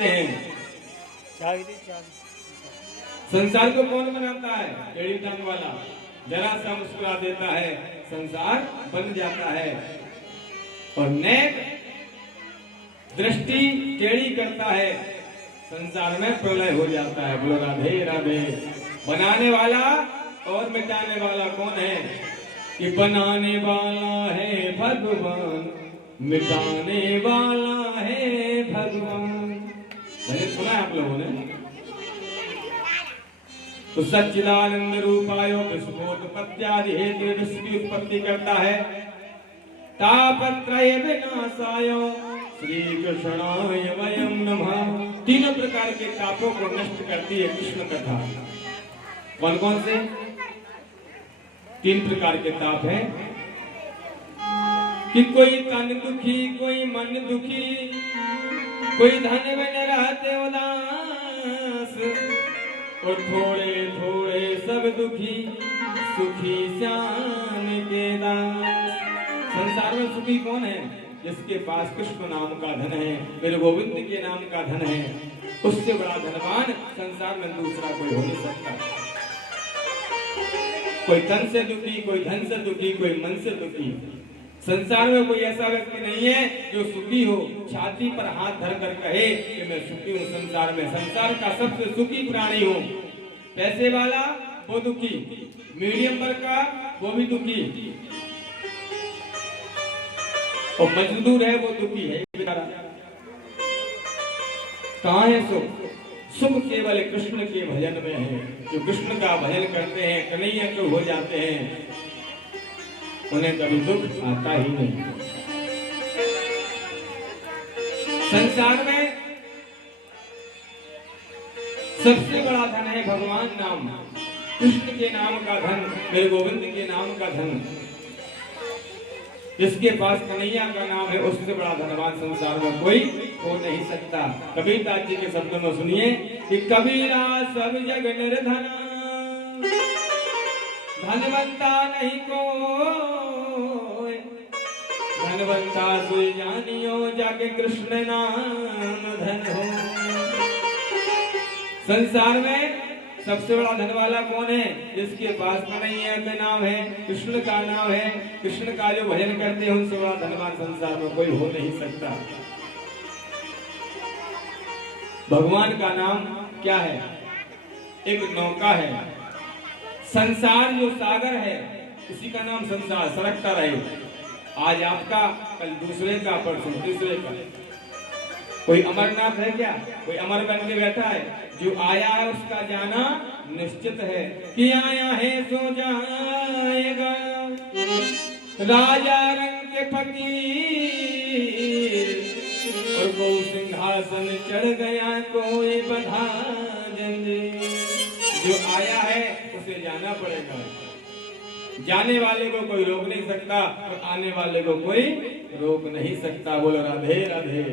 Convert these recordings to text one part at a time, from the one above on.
हैं। संसार को कौन बनाता है? टेढ़ी टांग वाला। जरा सा मुस्कुरा देता है, संसार बन जाता है। और नेक दृष्टि टेढ़ी करता है, संसार में प्रलय हो जाता है। बोलो राधे राधे। बनाने वाला और मिटाने वाला कौन है? कि बनाने वाला है भगवान, मिटाने वाला है भगवान। मैंने सुना है आप लोगों ने। तो सच्चिदानंद रूपायो विश्वोत्पत्त्यादि हेतु विश्व की उत्पत्ति करता है। तापत्रय विनाशाय श्री कृष्णाय वयं नमः। तीनों प्रकार के तापों को नष्ट करती है कृष्ण कथा। कौन कौन से? 3 प्रकार के ताप हैं कि कोई तन दुखी, कोई मन दुखी, कोई धन में न रहते उदास, और थोड़े थोड़े सब दुखी, सुखी श्याम के दास। संसार में सुखी कौन है? जिसके पास कृष्ण नाम का धन है, मेरे गोविंद के नाम का धन है। उससे बड़ा धनवान संसार में दूसरा कोई हो नहीं सकता। कोई तन से दुखी, कोई धन से दुखी, कोई मन से दुखी। संसार में कोई ऐसा व्यक्ति नहीं है जो सुखी हो, छाती पर हाथ धर कर कहे कि मैं सुखी हूँ संसार में। संसार का सबसे सुखी प्राणी हूँ। पैसे वाला वो दुखी, मीडियम वर्ग का वो भी दुखी, और मजदूर है वो दुखी है बेचारा। कहाँ है सुख? सुख केवल कृष्ण के भजन में है। जो कृष्ण का भजन करते हैं, कन्हैया के हो जाते हैं, उन्हें कभी दुख आता ही नहीं। संसार में सबसे बड़ा धन है भगवान नाम, कृष्ण के नाम का धन, मेरे गोविंद के नाम का धन। जिसके पास कन्हैया का नाम है, उससे बड़ा धनवान संसार में कोई हो नहीं सकता। कबीरदास जी के शब्दों में सुनिए कि कबीरा सब जग निर्धना, धनवंता नहीं कोई, धनवंता सोई जानियो जाके कृष्ण नाम धन हो। संसार में सबसे बड़ा धन वाला कौन है? जिसके पास कन्हैया का नाम है, कृष्ण का नाम है, कृष्ण का जो भजन करते हैं, उनसे बड़ा धनवान संसार में कोई हो नहीं सकता। भगवान का नाम क्या है? एक नौका है। संसार जो सागर है, इसी का नाम संसार, सरकता रहे। आज आपका, कल दूसरे का, परसों तीसरे का। कोई अमरनाथ है क्या? कोई अमर बन के बैठा है? जो आया है उसका जाना निश्चित है कि आया है सो जाएगा। राजा रंग के फकीर और वो सिंहासन चढ़ गया, कोई बधा जंजीर। जो आया है उसे जाना पड़ेगा। जाने वाले को कोई रोक नहीं सकता और आने वाले को कोई रोक नहीं सकता। बोलो राधे राधे।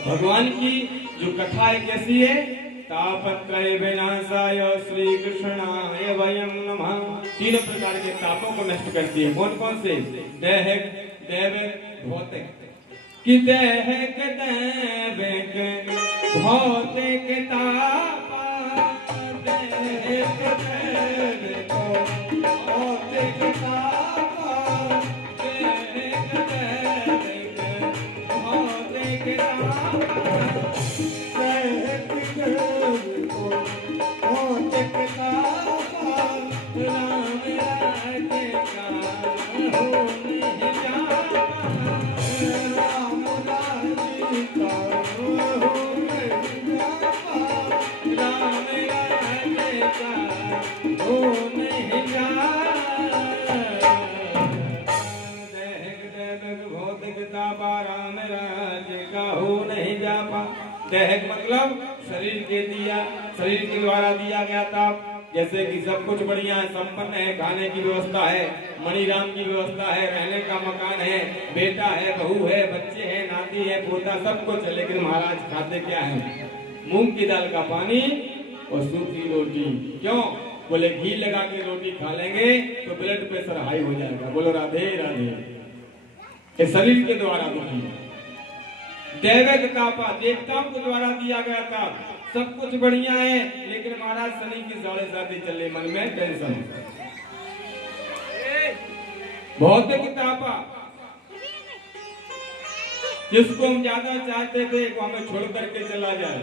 भगवान की जो कथा है कैसी है? तापत्रय विनाशाय श्री कृष्णाय वयं नमः। 3 प्रकार के तापों को नष्ट करती है। कौन कौन से? दैहिक, दैविक, भौतिक। कि दैहिक, दैविक, भौतिक ताप, दैहिक, दैविक, भौतिक ताप, दैहिक, दैविक, भौतिक ताप। दैहिक मतलब शरीर के दिया, शरीर के द्वारा दिया गया ताप। जैसे कि सब कुछ बढ़िया है, संपन्न है, खाने की व्यवस्था है, मणिराम की व्यवस्था है, रहने का मकान है, बेटा है, बहू है, बच्चे हैं, नाती है, पोता, सब कुछ है। लेकिन महाराज खाते क्या है? मूंग की दाल का पानी और सूखी रोटी। क्यों? बोले घी लगा के रोटी खा लेंगे तो ब्लड प्रेशर हाई हो जाएगा। बोलो राधे राधे। ये शरीर के द्वारा दुखी है। दैवक तापा, देवताओं को द्वारा दिया गया था, सब कुछ बढ़िया है, लेकिन महाराज शनि की 7.5 चले, मन में टेंशन, भौतिक तापा, जिसको हम ज्यादा चाहते थे वो हमें छोड़ करके चला जाए,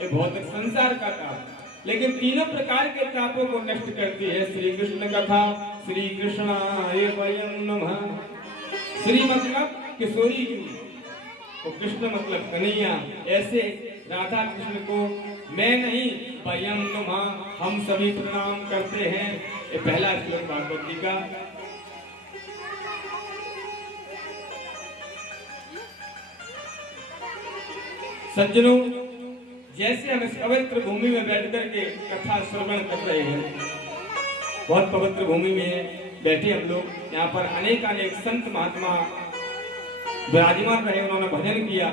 ये भौतिक संसार का ताप। लेकिन तीनों प्रकार के तापों को नष्ट करती है श्री कृष्ण कथा। श्री कृष्णाय वयं नमः। श्री मतलब किशोरी जी, तो कृष्ण मतलब कन्हैया, ऐसे राधा कृष्ण को मैं नहीं वयं नमः, हम सभी प्रणाम करते हैं। ये पहला श्लोक भागवत जी का। सज्जनों, जैसे हम इस पवित्र भूमि में बैठ करके कथा श्रवण कर रहे हैं, बहुत पवित्र भूमि में बैठे हम लोग, यहाँ पर अनेक अनेक संत महात्मा विराजमान रहे, उन्होंने भजन किया।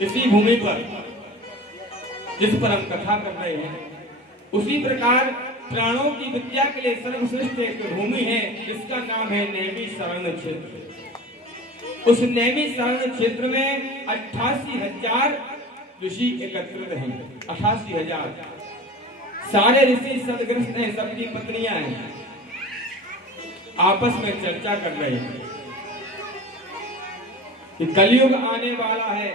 इसी भूमि पर जिस पर हम कथा कर रहे हैं, उसी प्रकार प्राणों की विद्या के लिए सर्वश्रेष्ठ एक भूमि है, जिसका नाम है नैमिषारण्य क्षेत्र। उस नैमिषारण्य क्षेत्र में 88,000 ऋषि एकत्रित हैं। 88,000 सारे ऋषि सदग्रस्त हैं, सबकी पत्नियां हैं, आपस में चर्चा कर रहे हैं कि कलयुग आने वाला है,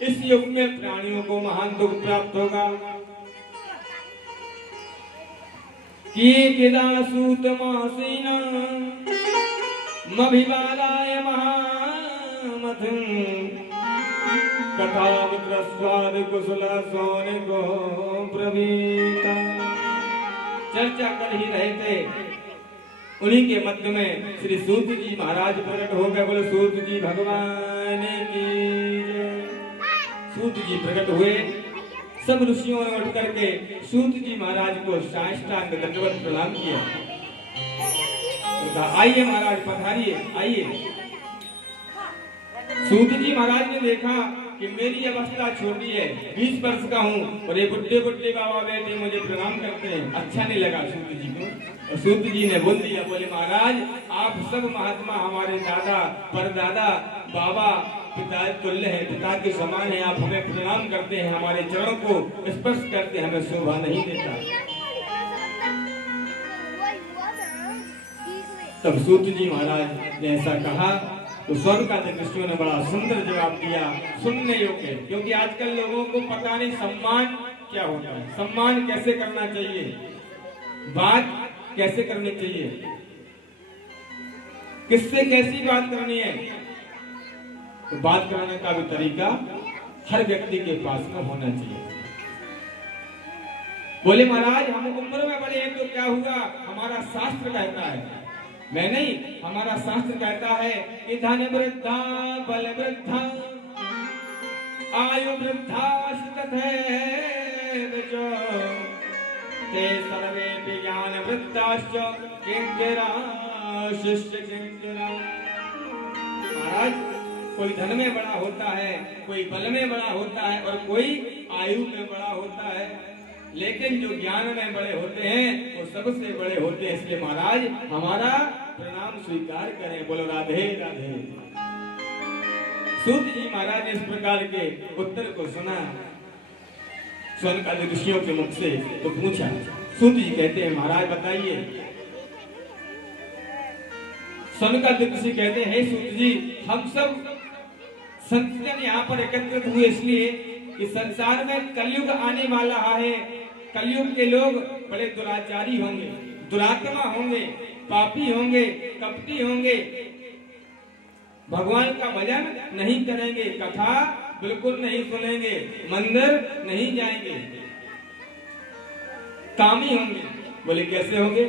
इस युग में प्राणियों को महान दुख प्राप्त होगा। कि किदासूत मासीना मभिवालाय महामथिं कथा मित्रस्वाद कुशला सोने को प्रवीता। चर्चा कर ही रहे थे, उन्हीं के मध्य में श्री सूत जी महाराज प्रकट हो गए। बोले सूत जी भगवान की जय। सूत जी प्रकट हुए, सब ऋषियों ने उठ करके सूत जी महाराज को साष्टांग दंडवत प्रणाम किया। आइए महाराज पधारिए, आइए। सूत जी महाराज ने देखा कि मेरी अवस्था छोटी है, 20 वर्ष का हूँ, और ये बुड्ढे बुड्ढे बाबा बेटे मुझे प्रणाम करते हैं, अच्छा नहीं लगा सूत जी को। और सूत जी ने बोल दिया, बोले महाराज आप सब महात्मा हमारे दादा परदादा बाबा पिता तुल्य है, पिता के समान है, आप हमें प्रणाम करते हैं, हमारे चरणों को स्पर्श करते हमें शोभा नहीं देता। तब सूत जी महाराज ने ऐसा कहा तो स्वर्ग का ऋषियों ने बड़ा सुंदर जवाब दिया, सुनने योग्य। क्योंकि आजकल लोगों को पता नहीं सम्मान क्या होता है, सम्मान कैसे करना चाहिए, बात कैसे करनी चाहिए, किससे कैसी बात करनी है। तो बात करने का भी तरीका हर व्यक्ति के पास में होना चाहिए। बोले महाराज हम उम्र में बड़े हैं तो क्या हुआ, हमारा शास्त्र कहता है, मैं नहीं, हमारा शास्त्र कहता है कि धन वृद्धा बल वृद्धा आयु वृद्धा ते सर्वे ज्ञान वृद्धाश्च किंकरा शिष्य किंकरा। महाराज कोई धन में बड़ा होता है, कोई बल में बड़ा होता है, और कोई आयु में बड़ा होता है, लेकिन जो ज्ञान में बड़े होते हैं वो सबसे बड़े होते हैं। इसलिए महाराज हमारा प्रणाम स्वीकार करें। बोलो राधे राधे। सूत जी महाराज ने इस प्रकार के उत्तर को सुना स्वर्ग आदि ऋषियों के मुख से, तो पूछा। सूत जी कहते हैं महाराज बताइए। स्वर्ग आदि ऋषि कहते हैं सूत जी हम सब संतजन यहाँ पर एकत्रित हुए इसलिए कि संसार में कलयुग आने वाला है। कलयुग के लोग बड़े दुराचारी होंगे, दुरात्मा होंगे, पापी होंगे, कपटी होंगे, भगवान का भजन नहीं करेंगे, कथा बिल्कुल नहीं सुनेंगे, मंदिर नहीं जाएंगे, कामी होंगे। बोले कैसे होंगे?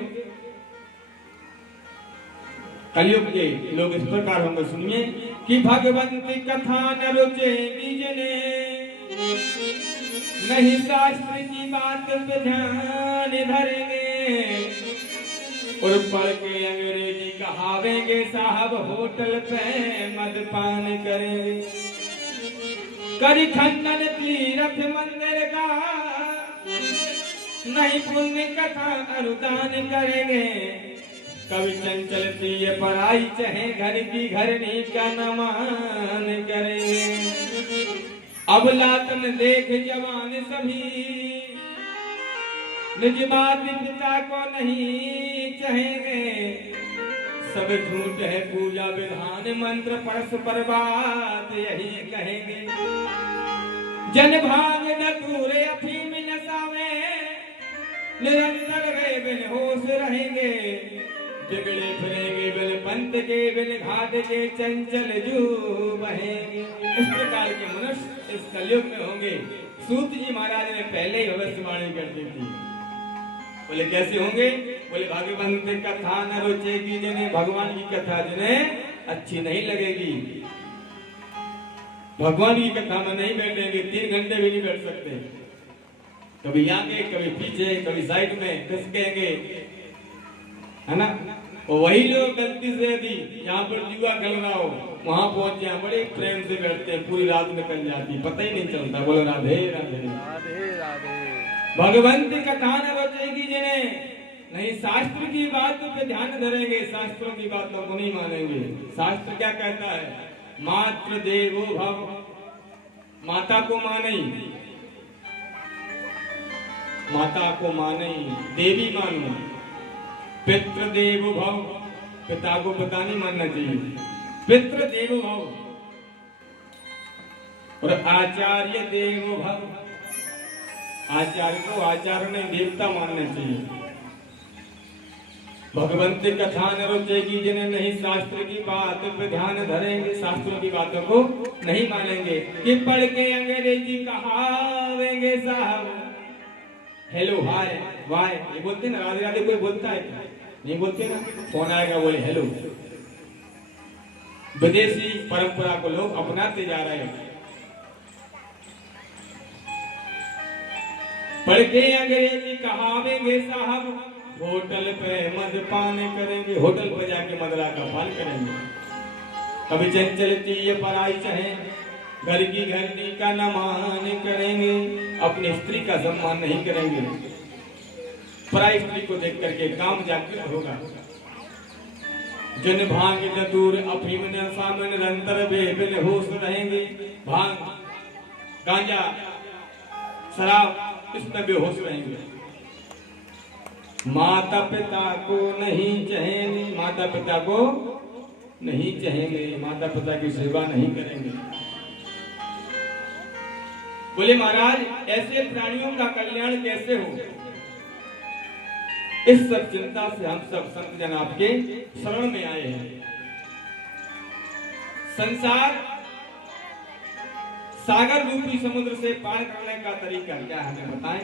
कलयुग के लोग इस प्रकार होंगे, सुनिए कि भगवंती कथा न रुचे बीजने, नहीं शास्त्र की बात पे ध्यान धरेंगे, और पढ़ के अंग्रेजी कहावेंगे साहब होटल पे मदपान करेंगे, करी खंडन तीर्थ मंदिर का, नहीं पुण्य कथा अनुदान करेंगे, कभी चंचल प्रिय पढ़ाई चाहे घर की घरनी का नमान करेंगे। अब लातन देख जवान सभी, निज माता पिता को नहीं चाहेंगे। सब झूठ है पूजा विधान मंत्र परस्पर बात यही कहेंगे। जन भाग धतूरे अफीम नशा में निरंतर गए बिन होश रहेंगे। बिगड़े फिरेंगे बिन पंथ के बिन घाट के चंचल जू बहेंगे। इस प्रकार के मनुष्य इस कलयुग में होंगे। सूत जी महाराज ने पहले ही भविष्यवाणी कर दी थी। बोले कैसे होंगे? बोले भगवंत कथा न रुचेगी जिन्हें, भगवान की कथा जिन्हें अच्छी नहीं लगेगी। भगवान की कथा में नहीं बैठेंगे, 3 घंटे भी नहीं बैठ सकते। कभी आगे कभी पीछे कभी साइड में खिसकेंगे, है ना। और वही लोग गलती से यदि यहाँ पर जुआ खेल रहा हो वहां पहुंच जाए, बड़े प्रेम से बैठते हैं, पूरी रात निकल जाती, पता ही नहीं चलता। बोलो राधे राधे राधे राधे। भगवंत कथा न बचेगी जिन्हें, नहीं शास्त्र की बात पे ध्यान धरेंगे, शास्त्रों की बातों को नहीं मानेंगे। शास्त्र क्या कहता है? मातृ देवो भव, माता को माने, माता को माने, देवी मानो। पितृ देवो भव, पिता को पता नहीं मानना चाहिए, पितृ देवो भव। और आचार्य देवो भव, आचार्य को आचार्य नहीं देवता मानना चाहिए। भगवंत कथा न रुचेगी जिन्हें, नहीं शास्त्र की बात पे ध्यान धरेंगे, शास्त्रों की बातों को नहीं मानेंगे। कि पढ़ के अंग्रेजी कहावेंगे साहब, हेलो हाय वाय ये बोलते ना, राधे राधे कोई बोलता है क्या? नहीं बोलते ना। फोन आएगा बोले हेलो। विदेशी परंपरा को लोग अपनाते जा रहे हैं। पढ़ के अंग्रेजी कहावेंगे साहब, होटल पे मदपान करेंगे, होटल पे जाके मदरा का पान करेंगे। कभी चंचलती ये पराई चाहे, घर की घंटी का न मान करेंगे, अपनी स्त्री का सम्मान नहीं करेंगे। पराई स्त्री को देख करके काम जागृत होगा। जन भांग दूर अफीम नशा में निरंतर बेबिन होश रहेंगे। भांग गांजा शराब इसमें बेहोश रहेंगे। माता पिता को नहीं चाहेंगे, माता पिता को नहीं चाहेंगे, माता पिता की सेवा नहीं करेंगे। बोले महाराज ऐसे प्राणियों का कल्याण कैसे हो? इस सब चिंता से हम सब संत जन आपके शरण में आए हैं। संसार सागर रूपी समुद्र से पार करने का तरीका क्या है हमें बताएं।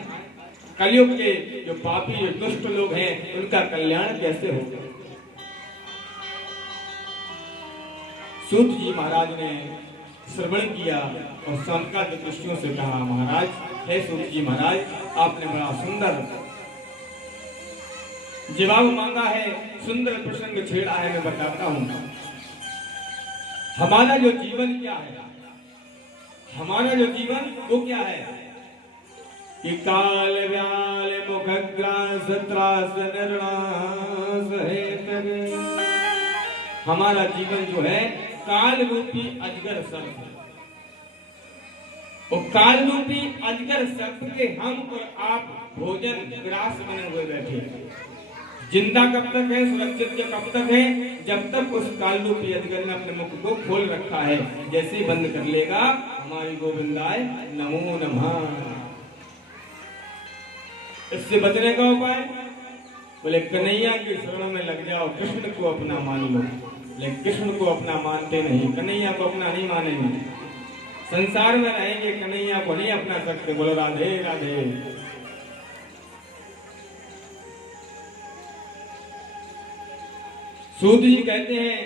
कलयुग के जो पापी जो दुष्ट लोग हैं उनका कल्याण कैसे होगा? सूत जी महाराज ने श्रवण किया और संका दृष्टियों से कहा, महाराज हे सूत जी महाराज, आपने बड़ा सुंदर जवाब मांगा है, सुंदर प्रसंग छेड़ा है। मैं बताता हूं हमारा जो जीवन क्या है, हमारा जो जीवन वो क्या है कि काल व्याल मुख ग्रास त्रास निर्णास है तरे। हमारा जीवन जो है काल रूपी अजगर सर्प है। और काल रूपी अजगर सर्प के हम और आप भोजन ग्रास बने हुए बैठे। जिंदा कब तक है, सुरक्षित कब तक है? जब तक उस काल रूपी अजगर ने अपने मुख को खोल रखा है। जैसे ही बंद कर लेगा, हमारी गोविंदाय नमो नमः। इससे बचने का उपाय बोले कन्हैया की शरण में लग जाओ, कृष्ण को अपना मान लो। लेकिन कृष्ण को अपना मानते नहीं, कन्हैया को अपना नहीं मानेंगे, संसार में रहेंगे, कन्हैया को नहीं अपना सकते। बोलो राधे राधे। सूत जी कहते हैं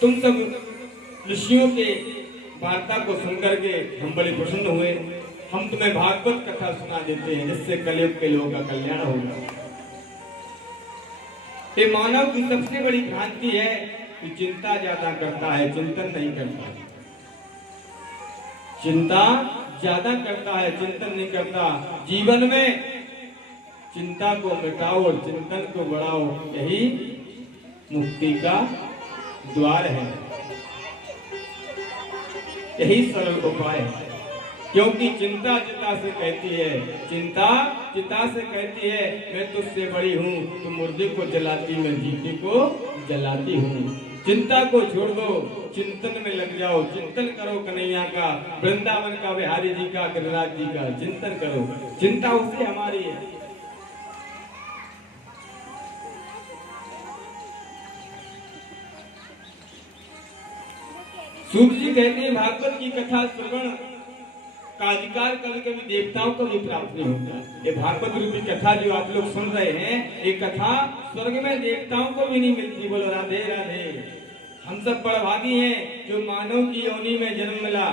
तुम सब ऋषियों के वार्ता को सुनकर के हम बड़े प्रसन्न हुए। हम तुम्हें भागवत कथा सुना देते हैं जिससे कलयुग के लोगों का कल्याण होगा। ये मानव की सबसे बड़ी भ्रांति है कि चिंता ज्यादा करता है, चिंतन नहीं करता। चिंता ज्यादा करता है, चिंतन नहीं करता। जीवन में चिंता को मिटाओ और चिंतन को बढ़ाओ, यही मुक्ति का द्वार है। यही सरल उपाय है। क्योंकि चिंता चिता से कहती है, चिंता चिता से कहती है मैं तुझसे बड़ी हूँ, तुम मुर्दे को जलाती मैं जीते को जलाती हूँ। चिंता को छोड़ दो, चिंतन में लग जाओ, चिंतन करो कन्हैया का, वृंदावन का, बिहारी जी का, गिरिराज जी का चिंतन करो। चिंता उससे हमारी है। सूत जी कहते हैं भागवत की कथा श्रवण का अधिकार कभी कभी देवताओं को भी प्राप्त नहीं होता। ये भागवत रूपी कथा जो आप लोग सुन रहे हैं, ये कथा स्वर्ग में देवताओं को भी नहीं मिलती। बोलो राधे राधे। हम सब बड़भागी हैं जो मानव की योनि में जन्म मिला।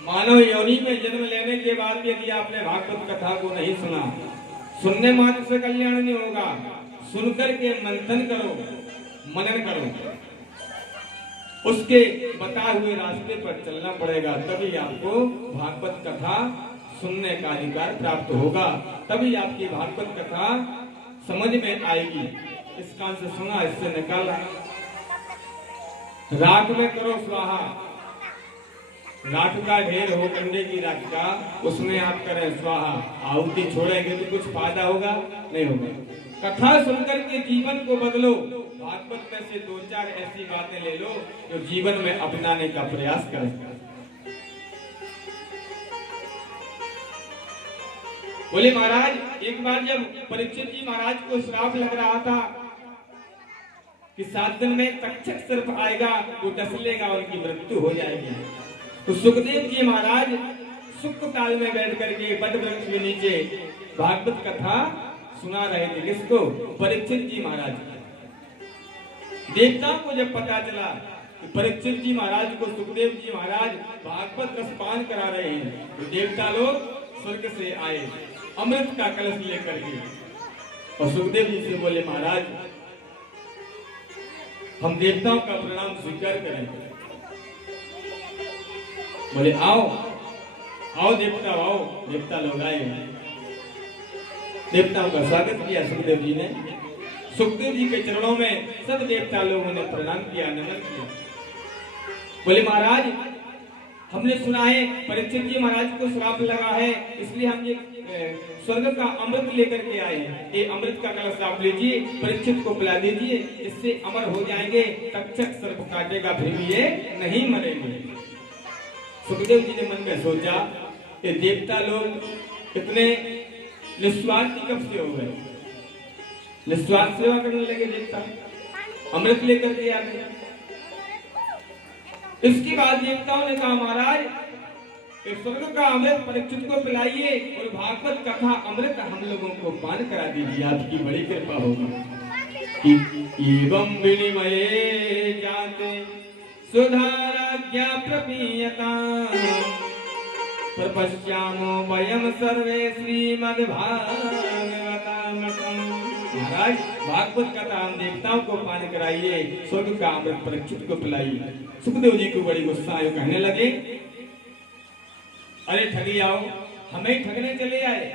मानव योनि में जन्म लेने के बाद यदि आपने भागवत कथा को नहीं सुना, सुनने मात्र से कल्याण नहीं होगा, सुनकर के मंथन करो, मनन करो, उसके बताए हुए रास्ते पर चलना पड़ेगा, तभी आपको भागवत कथा सुनने का अधिकार प्राप्त होगा, तभी आपकी भागवत कथा समझ में आएगी। इस कान से सुना, इससे निकाला। राख में करो स्वाहा, राख का ढेर हो कंडे की राख का, उसमें आप करें स्वाहा। आहुति छोड़ेंगे तो कुछ फायदा होगा नहीं होगा। कथा सुनकर के जीवन को बदलो। भागवत में से 2-4 ऐसी बातें ले लो जो जीवन में अपनाने का प्रयास करें। बोले महाराज, एक बार जब परीक्षित जी महाराज को श्राप लग रहा था कि 7 दिन में तक्षक सर्प आएगा, वो डसलेगा, उनकी मृत्यु हो जाएगी, तो सुखदेव जी महाराज सुख काल में बैठ करके बट वृक्ष के नीचे भागवत कथा सुना रहे थे। किसको? परीक्षित जी महाराज। देवताओं को जब पता चला कि परीक्षित जी महाराज को सुखदेव जी महाराज भागवत रस पान करा रहे हैं, तो देवता लोग स्वर्ग से आए अमृत का कलश लेकर के, और सुखदेव जी से बोले महाराज हम देवताओं का प्रणाम स्वीकार करें। बोले आओ आओ देवता आओ। देवता लोग आए, देवताओं का स्वागत किया सुखदेव जी ने। सुखदेव जी के चरणों में सब देवता लोगों ने प्रणाम किया, नमन किया। बोले महाराज हमने सुना है परीक्षित जी महाराज को श्राप लगा है, इसलिए हम ये स्वर्ग का अमृत लेकर के आए हैं। ये अमृत का कलश आप लीजिए, परीक्षित को पिला दीजिए, इससे अमर हो जाएंगे, तक्षक सर्प काटेगा फिर भी ये नहीं मरेंगे। सुखदेव जी ने मन में सोचा ये देवता लोग इतने निस्वार्थी कब से हो गए, निस्वार्थ सेवा करने लगे देवता, अमृत लेकर के आ गए। इसके बाद देवताओं ने कहा महाराज स्वर्ग का अमृत परीक्षित को पिलाइए और भागवत कथा अमृत हम लोगों को पान करा दीजिए, आपकी बड़ी कृपा होगी। एवं विनिमये जाते सुधाराज्ञा प्रपीयता प्रपश्यामो वयम सर्वे श्रीमद्भागवतामृतम्। महाराज भागवत कथा हम देवताओं को पान कराइए, स्वर्ग का अमृत परीक्षित को पिलाइए। सुखदेव जी को बड़ी गुस्सा आयो, कहने लगे अरे ठगी आओ, हमें ठगने चले आए,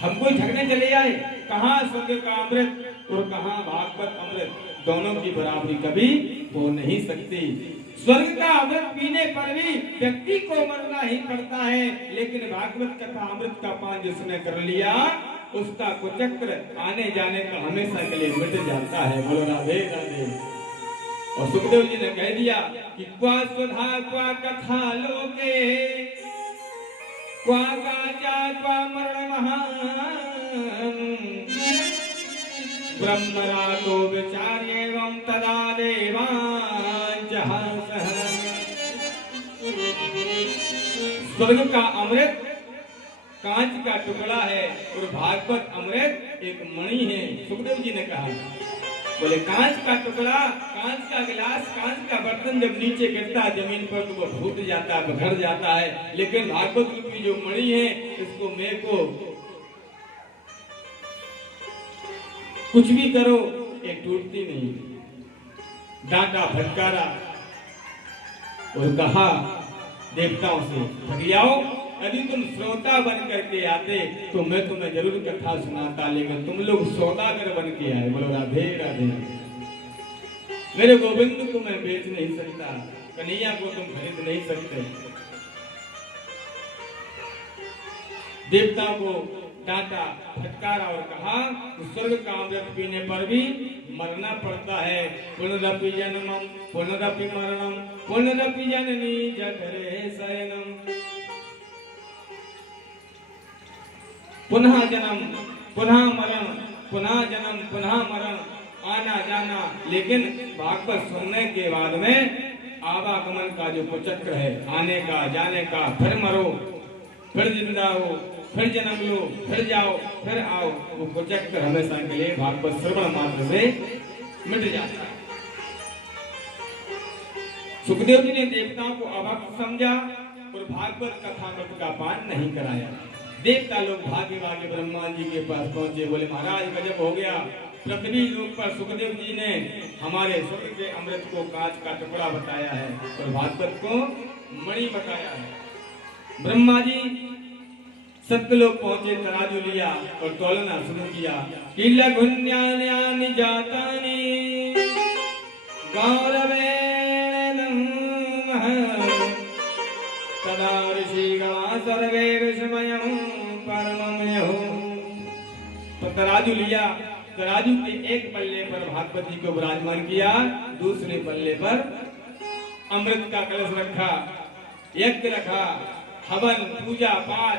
हमको ठगने चले आए। कहाँ स्वर्ग का अमृत और कहाँ भागवत अमृत, दोनों की बराबरी कभी हो नहीं सकती। स्वर्ग का अमृत पीने पर भी व्यक्ति को मरना ही पड़ता है, लेकिन भागवत कथा अमृत का पान जिसने कर लिया उसका कुचक्र आने जाने का हमेशा के लिए मिट जाता है। बोलो राधे राधे। और सुखदेव जी ने कह दिया कि क्वा स्वधा क्वा कथा लोके क्वा गाजा क्वा मरण महान ब्रह्मरातो विचार्येवं तदा देवांचः स्वर्ग का अमृत कांच का टुकड़ा है और भागवत अमृत एक मणि है। सुखदेव जी ने कहा, बोले कांच का टुकड़ा, कांच का गिलास, कांच का बर्तन जब नीचे गिरता है जमीन पर तो वो फूट जाता है, बिखर जाता है, लेकिन भागवत रूपी जो मणि है इसको मैं को कुछ भी करो ये टूटती नहीं। डांटा फटकारा और कहा देवताओं से ठगियाओ, यदि तुम श्रोता बन करके आते तो मैं तुम्हें जरूर कथा सुनाता, लेकिन तुम लोग सौदागर बन के आए। बोलो राधे राधे। मेरे गोविंद को मैं बेच नहीं सकता, कन्हैया को तुम खरीद नहीं सकते। देवताओं को डांटा, फटकारा और कहा कि स्वर्ग का अमृत पीने पर भी मरना पड़ता है। पुनरपि जन्मम पुनरपि मरणम पुनरपि जननी जठरे शयनम। पुनः जन्म, पुनः मरण, पुनः जन्म, पुनः मरण, आना जाना। लेकिन भागवत सुनने के बाद में आवागमन का जो कुचक्र है, आने का, जाने का, फिर मरो, फिर जिंदा हो, फिर जन्म लो, फिर जाओ, फिर आओ, वो कुचक्र हमेशा के लिए भागवत श्रवण मात्र से मिट जाता है। सुखदेव जी ने देवताओं को अभक्त समझा और भागवत कथामृत का पान नहीं कराया। देवता लोग भागे भागे ब्रह्मा जी के पास पहुंचे, बोले महाराज गजब हो गया, पृथ्वी लोक पर सुखदेव जी ने हमारे स्वर्ग के अमृत को कांच का टुकड़ा बताया है और भागवत को मणि बताया है। ब्रह्मा जी सत्यलोक पहुंचे, तराजू लिया और तोलना शुरू किया कि लघुन्यान्यानि जातानि गौरवेण तदा ऋषिगणा सर्वे ऋषमयं परममयो। तो तराजू लिया, तराजू के एक पल्ले पर भागवत जी को विराजमान किया, दूसरे पल्ले पर अमृत का कलश रखा, यज्ञ रखा, हवन, पूजा पाठ,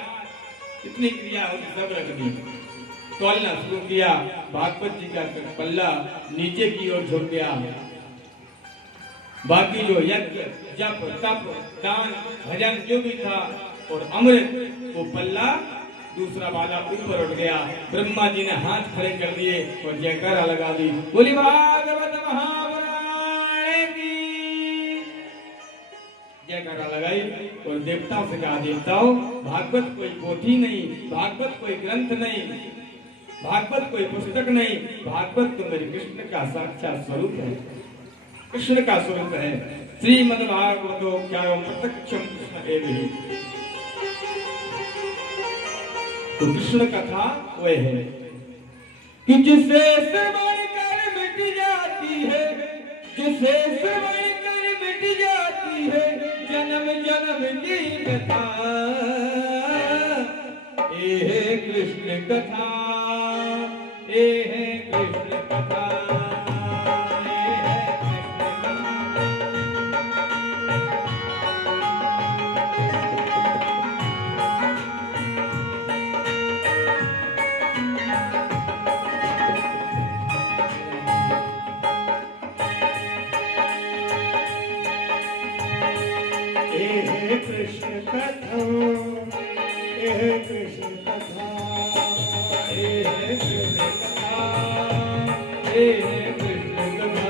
इतनी क्रिया सब रख दी। तोलना शुरू किया, भागवत जी का पल्ला नीचे की ओर झुक गया। बाकी जो यज्ञ, जप, तप, दान, भजन जो भी था और अमृत, वो पल्ला दूसरा वाला ऊपर उठ गया। ब्रह्मा जी ने हाथ खड़े कर दिए और जयकारा लगा दी, बोली भागवत महापुराण की जयकारा लगाई और देवताओं से कहा, देवताओं भागवत कोई पोथी नहीं, भागवत कोई ग्रंथ नहीं, भागवत कोई पुस्तक नहीं, भागवत तो मेरे कृष्ण का साक्षात स्वरूप है, कृष्ण का स्वरूप है। श्रीमद् भागवतो ज्ञानम प्रत्यक्षम कृष्ण एव हि। तो कृष्ण कथा वह है कि जिसे श्रवण कर मिट जाती है, जिसे श्रवण कर मिट जाती है जन्म जन्म की कथा। ये है कृष्ण कथा, ये है कृष्ण कथा, ये है कृष्ण कथा, ये है कृष्ण कथा, ये है कृष्ण कथा, ये है कृष्ण कथा।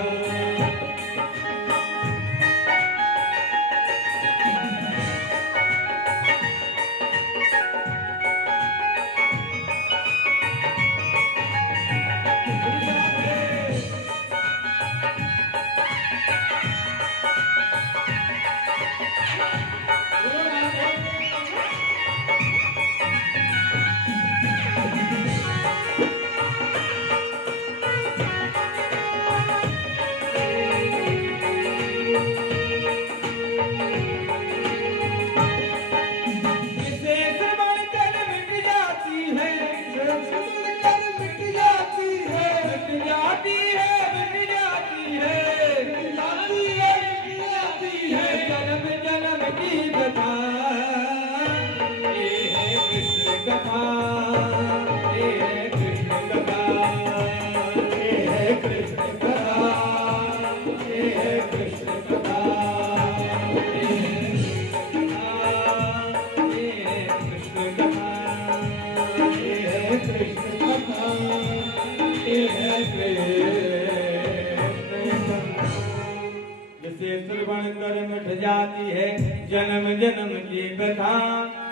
जाती है जन्म जन्म की कथा,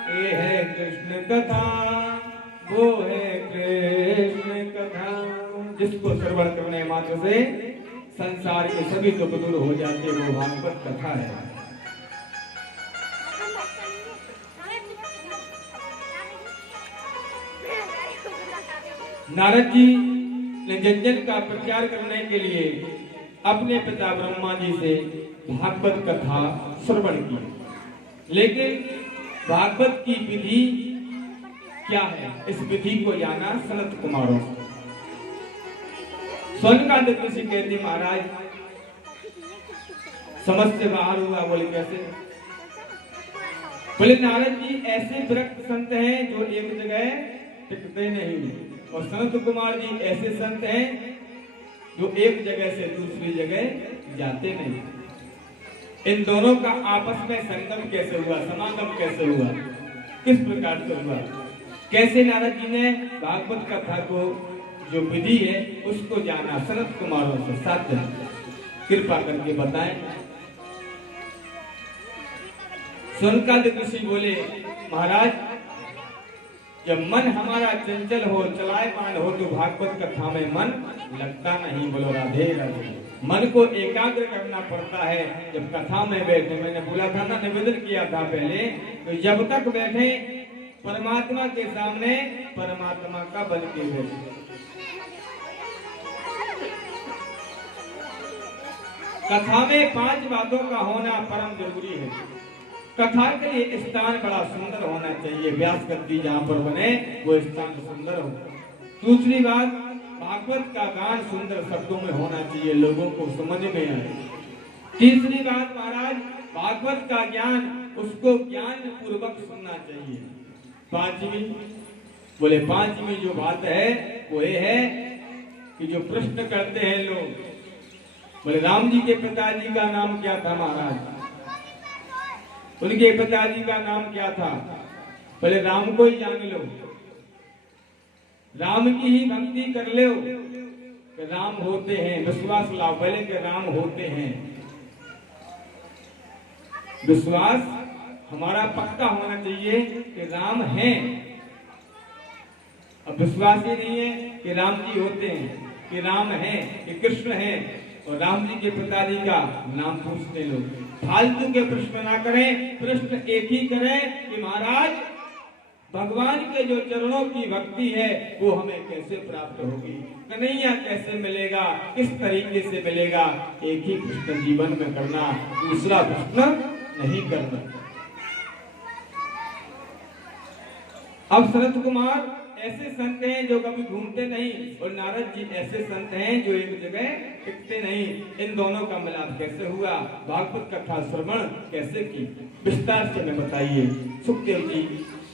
ये है कृष्ण कथा, वो है कृष्ण कथा। जिसको श्रवण करने मात्र से संसार के सभी दुख दूर हो जाते, वो भागवत कथा है। नारद जी ने जंजन का प्रचार करने के लिए अपने पिता ब्रह्मा जी से भागवत कथा श्रवण की, लेकिन भागवत की विधि क्या है, इस विधि को जाना सनत कुमारों से। सनकादिक ऋषि कहते महाराज समझ से बाहर हुआ। बोले कैसे? बोले नारद जी ऐसे विरक्त संत हैं जो एक जगह टिकते नहीं, और सनत कुमार जी ऐसे संत हैं जो एक जगह से दूसरी जगह जाते नहीं। इन दोनों का आपस में संगम कैसे हुआ, समागम कैसे हुआ, किस प्रकार से हुआ? कैसे नारद जी ने भागवत कथा को जो विधि है उसको जाना सनत कुमारों से? साथ कृपा करके बताएं। सनकादिक ऋषि बोले महाराज जब मन हमारा चंचल हो, चलायमान हो, तो भागवत कथा में मन लगता नहीं। बोलो राधे राधे। मन को एकाग्र करना पड़ता है जब कथा में बैठे। मैंने बोला था ना, निवेदन किया था पहले, तो जब तक बैठे परमात्मा के सामने परमात्मा का बन के बैठे। कथा में 5 बातों का होना परम जरूरी है। कथा के लिए स्थान बड़ा सुंदर होना चाहिए, व्यास गद्दी जहाँ पर बने वो स्थान सुंदर हो। दूसरी बात, भागवत का गान सुंदर शब्दों में होना चाहिए, लोगों को समझ में आए। तीसरी बात महाराज, भागवत का ज्ञान उसको ज्ञान पूर्वक सुनना चाहिए। पांचवी, बोले पांचवी जो बात है वो ये है कि जो प्रश्न करते हैं लोग, बोले राम जी के पिताजी का नाम क्या था महाराज? उनके पिताजी का नाम क्या था? बोले राम को ही जान लो, राम की ही भक्ति कर लो कि राम होते हैं। विश्वास लाओ पहले कि राम होते हैं। विश्वास हमारा पक्का होना चाहिए कि राम हैं। अब विश्वास ही नहीं है कि राम जी होते हैं, कि राम हैं, कि कृष्ण हैं, और राम जी के पिताजी का नाम पूछते लोग। फालतू के प्रश्न ना करें, प्रश्न एक ही करें कि महाराज भगवान के जो चरणों की भक्ति है वो हमें कैसे प्राप्त होगी, कन्हैया कैसे मिलेगा, किस तरीके से मिलेगा। एक ही प्रश्न जीवन में करना, दूसरा प्रश्न नहीं करना। अब सनत कुमार ऐसे संत हैं जो कभी घूमते नहीं, और नारद जी ऐसे संत हैं जो एक जगह टिकते नहीं। इन दोनों का मिलाप कैसे हुआ, भागवत कथा श्रवण कैसे की, विस्तार से में बताइए। सुखदेव जी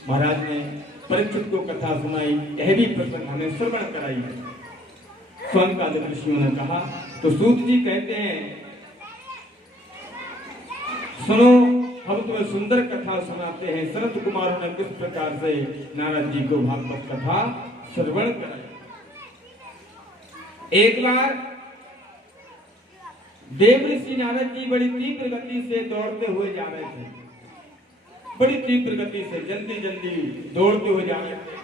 महाराज ने परीक्षित को कथा सुनाई, यह भी प्रसंग हमें श्रवण कराई। सनकादिक ऋषियों ने कहा तो सूत जी कहते हैं सुनो, हम तुम्हें सुंदर कथा सुनाते हैं। सनत कुमारों ने किस प्रकार से नारद जी को भागवत कथा श्रवण कराई। एक बार देव ऋषि नारद जी बड़ी तीव्र गति से दौड़ते हुए जा रहे थे, बड़ी तीव्र गति से जल्दी जल्दी दौड़ते हुए जा रहे थे।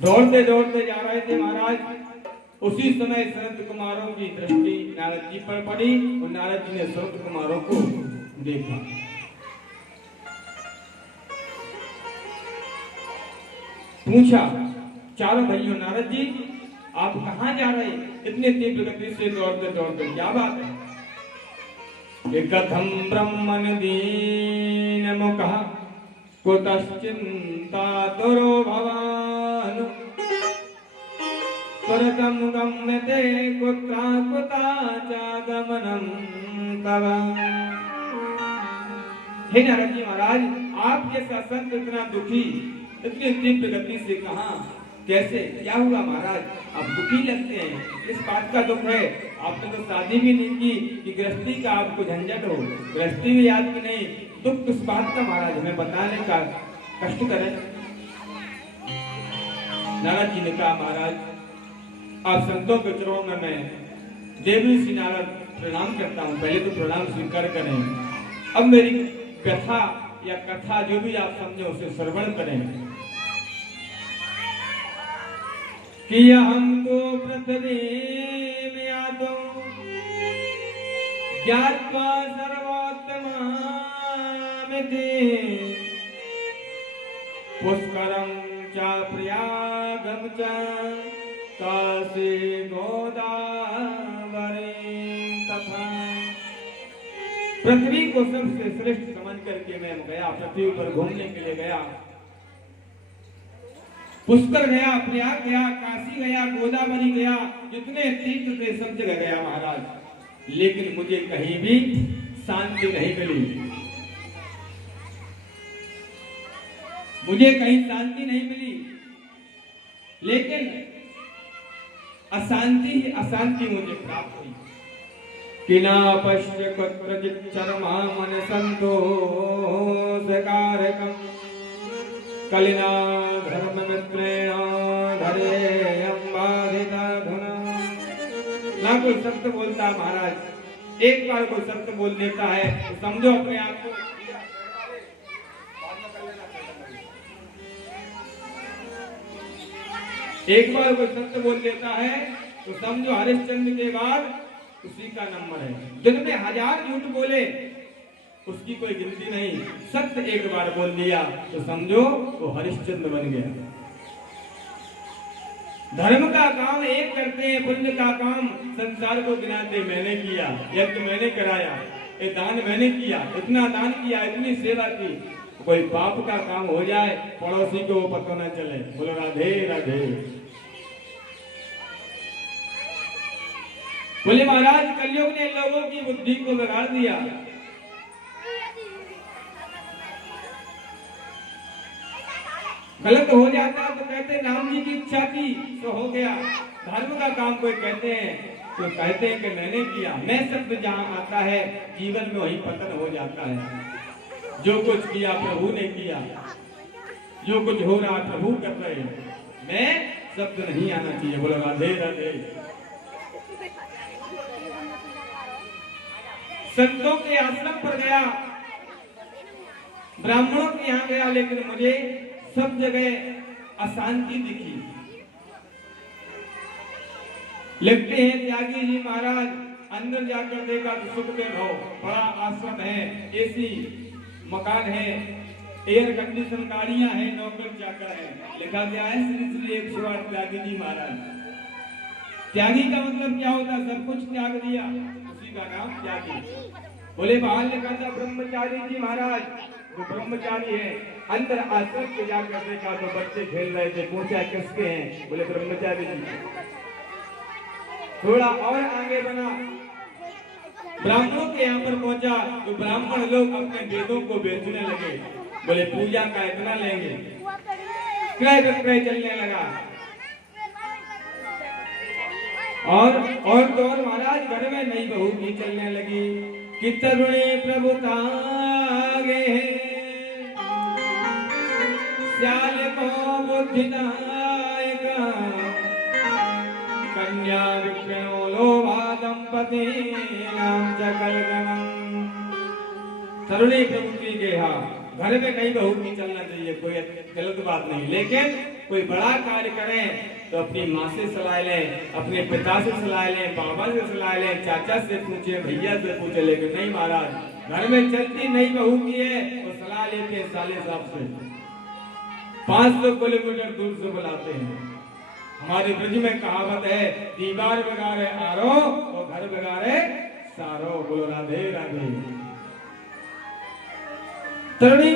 दौड़ते दौड़ते जा रहे थे महाराज। उसी समय सनत कुमारों की दृष्टि नारद जी पर पड़ी, और नारद जी ने सनत कुमारों को देखा। पूछा, चारों भाइयों नारद जी आप कहाँ जा रहे, इतने तीव्र गति से दौड़ते दौड़ते, क्या बात है? कथम ब्रह्मन दीन मुखः कुतश्चिन्ता तुरो भवान् परतम गम्यते कुत्रा कुता चागमनम तव। हे नारद जी महाराज, आप जैसा संत इतना दुखी, इतनी तीव्र गति से कहाँ, कैसे, क्या हुआ महाराज? आप दुखी लगते हैं, इस बात का दुख है? आपने तो शादी भी नहीं की कि गृहस्थी का आपको झंझट हो, गृहस्थी भी याद की नहीं, दुख किस बात का महाराज? हमें बताने का कष्ट करें। नारद जी ने कहा महाराज आप संतों के चरणों में मैं देवी श्री नारद प्रणाम करता हूँ, पहले तो प्रणाम स्वीकार करें। अब मेरी कथा या कथा जो भी आप समझे उसे श्रवण करें। कि हम तो पृथ्वी यादो ज्ञात्वा सर्वोत्तमामिति पुष्करं च चा प्रयागम च काशी गोदावरी तथा। पृथ्वी को सबसे श्रेष्ठ समझ करके मैं गया, पृथ्वी पर घूमने के लिए गया। पुष्कर गया, प्रयाग गया, काशी गया, गोदावरी गया, जितने तीर्थ थे सब जगह गया महाराज, लेकिन मुझे कहीं भी शांति नहीं मिली। मुझे कहीं शांति नहीं मिली, लेकिन अशांति ही अशांति मुझे प्राप्त हुई। किना पश्य कुत्रचित् चरमा मन संतोषकारकम् कलिना धर्म मित्रेण धरेयं बाधिता धुना। ना कोई सत्य बोलता महाराज, एक बार कोई सत्य बोल देता है तो समझो अपने आप को एक बार कोई सत्य बोल देता है तो समझो हरिश्चंद्र के बाद उसी का नंबर है। दिन में 1000 झूठ बोले उसकी कोई गिनती नहीं, सत्य एक बार बोल दिया तो समझो वो हरिश्चंद्र बन गया। धर्म का काम एक करते हैं, पुण्य का काम संसार को गिनाते मैंने किया, यज्ञ मैंने कराया, ये दान मैंने किया, इतना दान किया, इतनी सेवा की। कोई पाप का काम हो जाए पड़ोसी को वो पता न चले। बोलो राधे राधे। बोले महाराज कलयुग ने लोगों की बुद्धि को बिगाड़ दिया। गलत हो जाता तो कहते राम जी की इच्छा की तो हो गया। धर्म का काम कोई कहते हैं तो कहते हैं कि मैंने किया। मैं शब्द जहां आता है जीवन में वही पतन हो जाता है। जो कुछ किया प्रभु ने किया, जो कुछ हो रहा प्रभु कर रहे हैं, मैं शब्द नहीं आना चाहिए। बोलो राधे राधे। संतों के आश्रम पर गया, ब्राह्मणों के यहाँ गया, लेकिन मुझे सब जगह अशांति दिखी। लिखते हैं त्यागी जी महाराज, अंदर जाकर देखा तो सुखदेव हो, बड़ा आश्रम है, एसी मकान है, एयर कंडीशन गाड़ियां हैं, नौकर चाकर है। लिखा गया है श्री श्री 108 त्यागी जी महाराज। त्यागी का मतलब क्या होता है? सब कुछ त्याग दिया, उसी का नाम त्यागी। बोले बाहर लिखा था ब्रह्मचारी जी महाराज, वो ब्रह्मचारी है। अंदर आश्रम के जाकर देखा तो बच्चे खेल रहे थे, पूछा किसके हैं? बोले ब्रह्मचारी जी। थोड़ा और आगे बना, ब्राह्मणों के यहाँ पर पहुंचा तो ब्राह्मण लोग अपने वेदों को बेचने लगे। बोले पूजा का इतना लेंगे, क्रय विक्रय चलने लगा। और तो और महाराज घर में नई बहू भी चलने लगी कि तरुणी प्रभुता गे श्याल को बुद्धिदायका कन्या विप्रणो लोभा दंपति नाम जगलगणम। तरुणी प्रभु की गेहा, घर में नई बहू भी चलना चाहिए, कोई गलत बात नहीं, लेकिन कोई बड़ा कार्य करें तो अपनी माँ से सलाह लें, अपने पिता से सलाह लें, बाबा से सलाह लें, चाचा से पूछे, भैया से पूछे। लेकिन नहीं महाराज, घर में चलती नई बहू की है तो सलाह लेते हैं साले साहब से, 500 किलोमीटर दूर से बुलाते हैं। हमारे ब्रज में कहावत है, दीवार बगारे आरो और घर बगारे सारो। बोलो राधे राधे। तरुणी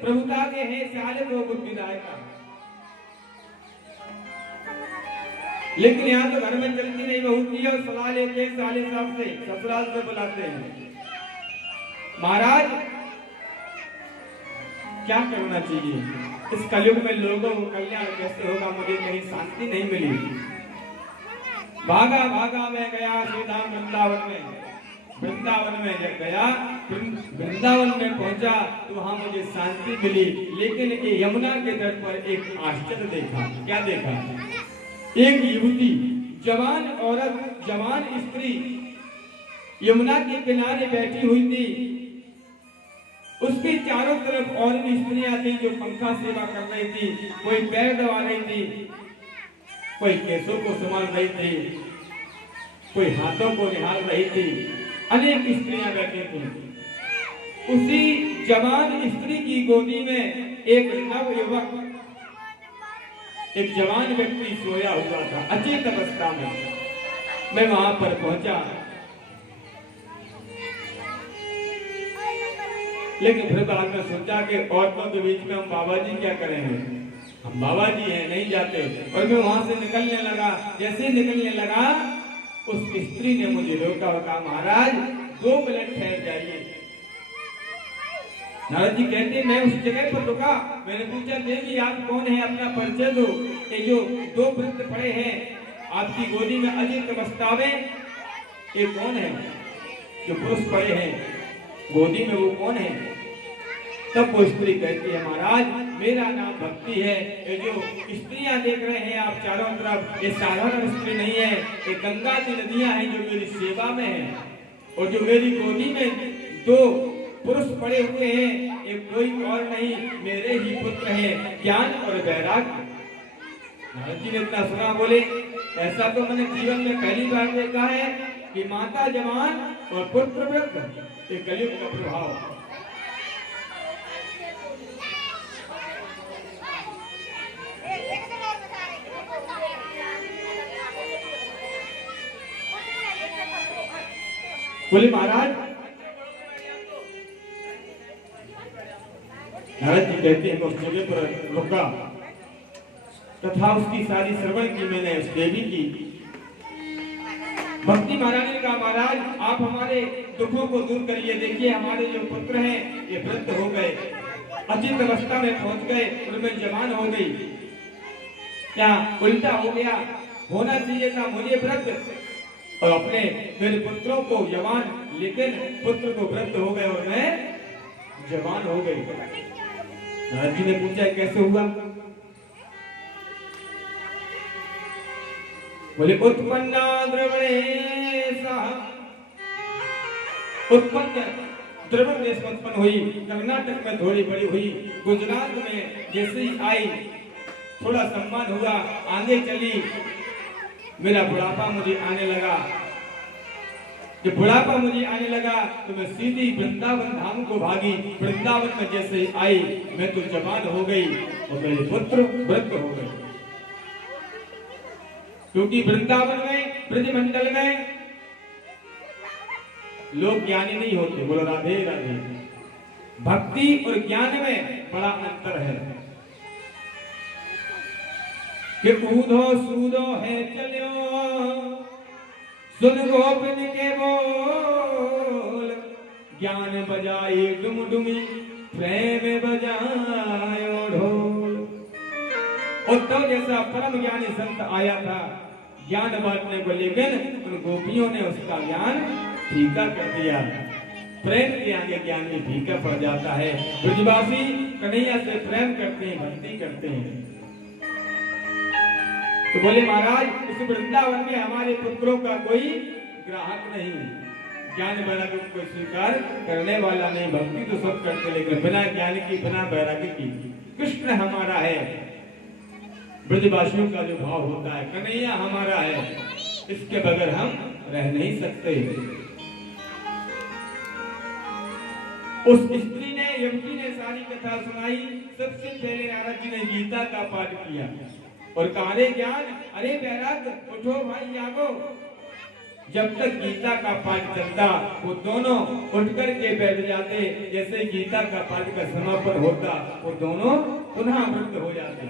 प्रभुता के हैं साले को बुद्धिदायका, लेकिन यहाँ तो घर में चलती नहीं बहू की और सलाह लेते हैं साले साहब से, ससुराल से बुलाते हैं। महाराज क्या करना चाहिए इस कलयुग में? लोगों को कल्याण कैसे होगा? मुझे कहीं शांति नहीं मिली। भागा भागा मैं गया सीधा वृंदावन में। वृंदावन में जब गया, वृंदावन में पहुंचा तो वहां मुझे शांति मिली, लेकिन यमुना के तट पर एक आश्चर्य देखा। क्या देखा? एक युवती, जवान औरत, जवान स्त्री यमुना के किनारे बैठी हुई थी। उसके चारों तरफ और भी स्त्रियां थी जो पंखा सेवा कर रही थी, कोई पैर दबा रही थी, कोई केसों को संभाल रही थी, कोई हाथों को निहार रही थी। अनेक स्त्रियां बैठी थी। उसी जवान स्त्री की गोदी में एक नव युवक एक जवान व्यक्ति सोया हुआ था अचेत अवस्था में। मैं वहां पर पहुंचा, लेकिन फिर बाद में सोचा कि औरतों के बीच में हम बाबा जी क्या करेंगे, हम बाबा जी हैं, नहीं जाते। और मैं वहां से निकलने लगा। जैसे निकलने लगा, उस स्त्री ने मुझे रोका और कहा, महाराज 2 मिनट ठहर जाइए। नारद जी कहते मैं उस जगह पर रुका। मैंने पूछा, देवी आप कौन है, अपना परिचय दो। ये जो 2 वृद्ध पड़े हैं आपकी गोदी में अजित अवस्था में, ये कौन है? जो पुरुष पड़े हैं गोदी में वो कौन है? तब वो स्त्री कहती है, महाराज मेरा नाम भक्ति है। ये जो स्त्रियां देख रहे हैं आप चारों तरफ, ये साधारण स्त्री नहीं है, ये गंगा की नदियां हैं जो मेरी सेवा में है। और जो मेरी गोदी में 2 पुरुष पड़े हुए हैं, ये कोई और नहीं, मेरे ही पुत्र हैं, ज्ञान और वैराग्य। नारद जी ने इतना सुना, बोले ऐसा तो मैंने जीवन में पहली बार देखा है कि माता जवान और पुत्र वृद्ध। ये कलयुग का प्रभाव। बोले महाराज, नारद जी कहते हैं उस जगह पर रुका तथा उसकी सारी श्रवण की मैंने उस देवी की। भक्ति महारानी ने कहा, महाराज आप हमारे दुखों को दूर करिए। देखिए हमारे जो पुत्र हैं ये वृद्ध हो गए, अचित अवस्था में पहुंच गए, उनमें जवान हो गई। क्या उल्टा हो गया, होना चाहिए था मुझे वृद्ध और अपने मेरे पुत्रों को जवान, लेकिन पुत्र को वृद्ध हो गए और मैं जवान हो गई। नारद जी ने पूछा कैसे हुआ? बोले उत्पन्ना द्रवणेशा, उत्पन्न द्रवण देश में उत्पन्न हुई, कर्नाटक में थोड़ी बड़ी हुई, गुजरात में जैसे ही आई थोड़ा सम्मान हुआ, आगे चली, मेरा बुढ़ापा मुझे आने लगा। जब बुढ़ापा मुझे आने लगा तो मैं सीधी वृंदावन धाम को भागी। वृंदावन में जैसे ही आई मैं तो जवान हो गई और मेरे पुत्र वृद्ध हो गए। क्योंकि वृंदावन में ब्रजमंडल में लोग ज्ञानी नहीं होते। बोलो राधे राधे। भक्ति और ज्ञान में बड़ा अंतर है कि ऊधो सूदो है चलियो, सुन गोपिन के बोल, ज्ञान बजाई डुमडुमी, प्रेम बजायो ढोल। उद्धव जैसा परम ज्ञानी संत आया था ज्ञान बांटने को, लेकिन उन गोपियों ने उसका ज्ञान फीका कर दिया। प्रेम के आगे ज्ञान भी फीका पड़ जाता है। ब्रजवासी कन्हैया से प्रेम करते हैं, भक्ति करते हैं। तो बोले महाराज उस वृंदावन में हमारे पुत्रों का कोई ग्राहक नहीं, ज्ञान वैराग्य को स्वीकार करने वाला नहीं। भक्ति तो सब करते, लेकिन बिना ज्ञान की, बिना वैराग्य की। कृष्ण हमारा है, ब्रजवासियों का जो भाव होता है, कन्हैया हमारा है, इसके बगैर हम रह नहीं सकते। उस स्त्री ने, युवती ने सारी कथा सुनाई। सबसे पहले नारद जी ने गीता का पाठ किया और कहा, अरे ज्ञान, अरे वैराग्य, उठो भाई जागो। जब तक गीता का पाठ चलता वो दोनों उठ कर के बैठ जाते। जैसे गीता का पाठ का समापन होता वो दोनों पुनः वृद्ध हो जाते।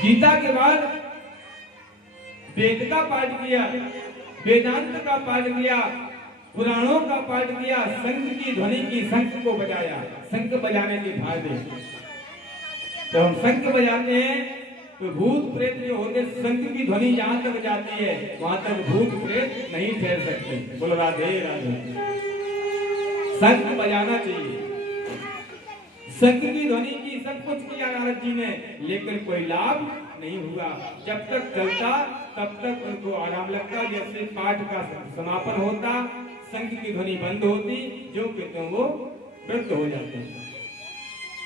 गीता के बाद वेद का पाठ किया, वेदांत का पाठ किया, पुराणों का पाठ किया, शंख की ध्वनि की, शंख को बजाया। शंख बजाने के फायदे, जब हम शंख बजाते हैं तो भूत प्रेत जो होते, शंख की ध्वनि जहां तक जाती है वहां तक भूत प्रेत नहीं ठहर सकते। बोलो राधे राधे। शंख बजाना चाहिए। शंख की ध्वनि की सब कुछ किया नारद जी ने, लेकिन कोई लाभ नहीं हुआ। जब तक चलता तब तक उनको आराम लगता। जैसे पाठ का समापन होता, शंख की ध्वनि बंद होती, जो कहते हैं वो वृद्ध हो जाते हैं।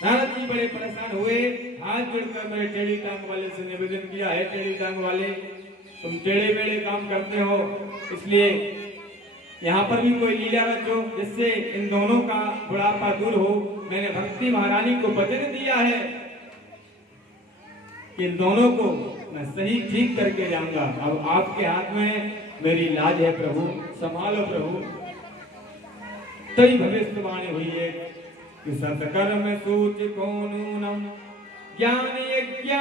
नारद जी बड़े परेशान हुए, हाथ जोड़कर मेरे टेढ़ी टांग वाले से निवेदन किया, है टेढ़ी टांग वाले, तुम टेढ़े मेढ़े काम करते हो, इसलिए यहाँ पर भी कोई लीला रचो जिससे इन दोनों का बुढ़ापा दूर हो। मैंने भक्ति महारानी को वचन दिया है कि इन दोनों को मैं सही ठीक करके जाऊंगा। अब आपके हाथ में मेरी लाज है प्रभु, संभालो प्रभु। तई भविष्यवाणी हुई है कि सत्कर्म सूच को नूनम ज्ञान यज्ञ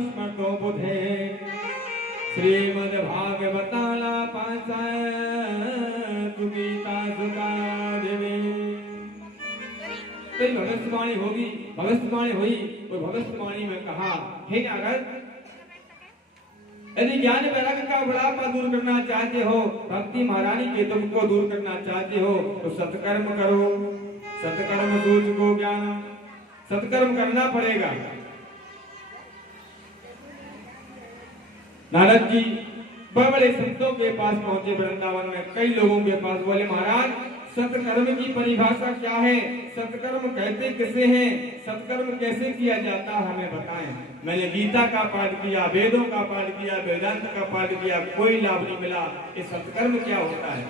स्मृतो बुधे श्रीमद् भागवताला पासाय गीता सुता देवी। तो भविष्यवाणी होगी, भविष्यवाणी हुई और भविष्यवाणी में कहा, हे नारद, यदि ज्ञान वैराग्य का बुढ़ापा दूर करना चाहते हो, भक्ति महारानी के दुख को दूर करना चाहते हो, तो सत्कर्म करो। सत्कर्म सूच को ज्ञान, सत्कर्म करना पड़ेगा। नारद जी बड़े बड़े संतों के पास पहुंचे वृंदावन में, कई लोगों के पास। बोले महाराज, सत्कर्म की परिभाषा क्या है? सत्कर्म कहते किसे हैं? सत्कर्म कैसे किया जाता है, हमें बताएं। मैंने गीता का पाठ किया, वेदों का पाठ किया, वेदांत का पाठ किया, कोई लाभ नहीं मिला। ये सत्कर्म क्या होता है?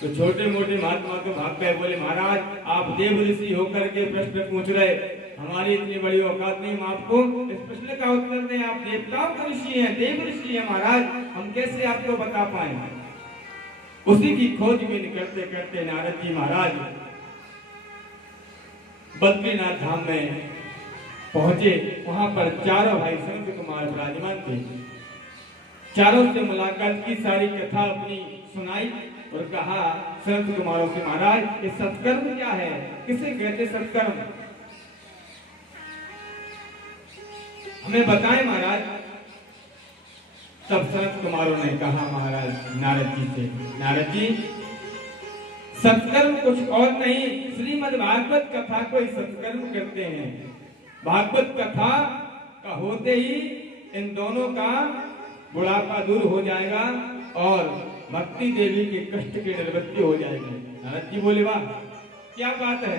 तो छोटे मोटे महात्मा तो भाग गए। बोले महाराज, आप देव ऋषि होकर के प्रश्न पूछ रहे, हमारी इतनी बड़ी औकात नहीं, हम आपको इस प्रश्न का उत्तर दें। आप देवताओं के ऋषि हैं, देव ऋषि हैं महाराज, हम कैसे आपको बता पाएंगे? उसी की खोजबीन करते करते नारद जी महाराज बद्रीनाथ धाम में पहुंचे। वहां पर चारों भाई संत कुमार विराजमान थे। चारों से मुलाकात की, सारी कथा अपनी सुनाई और कहा संत कुमारों से, महाराज ये सत्कर्म क्या है? किसे कहते सत्कर्म? हमें बताएं महाराज। तब संत कुमारों ने कहा महाराज नारद जी से, नारद जी सत्कर्म कुछ और नहीं, श्रीमद् भागवत कथा को ही सत्कर्म करते हैं। भागवत कथा का होते ही इन दोनों का बुढ़ापा दूर हो जाएगा और भक्ति देवी के कष्ट की निवृत्ति हो जाएगी। नारद जी बोले, वाह क्या बात है,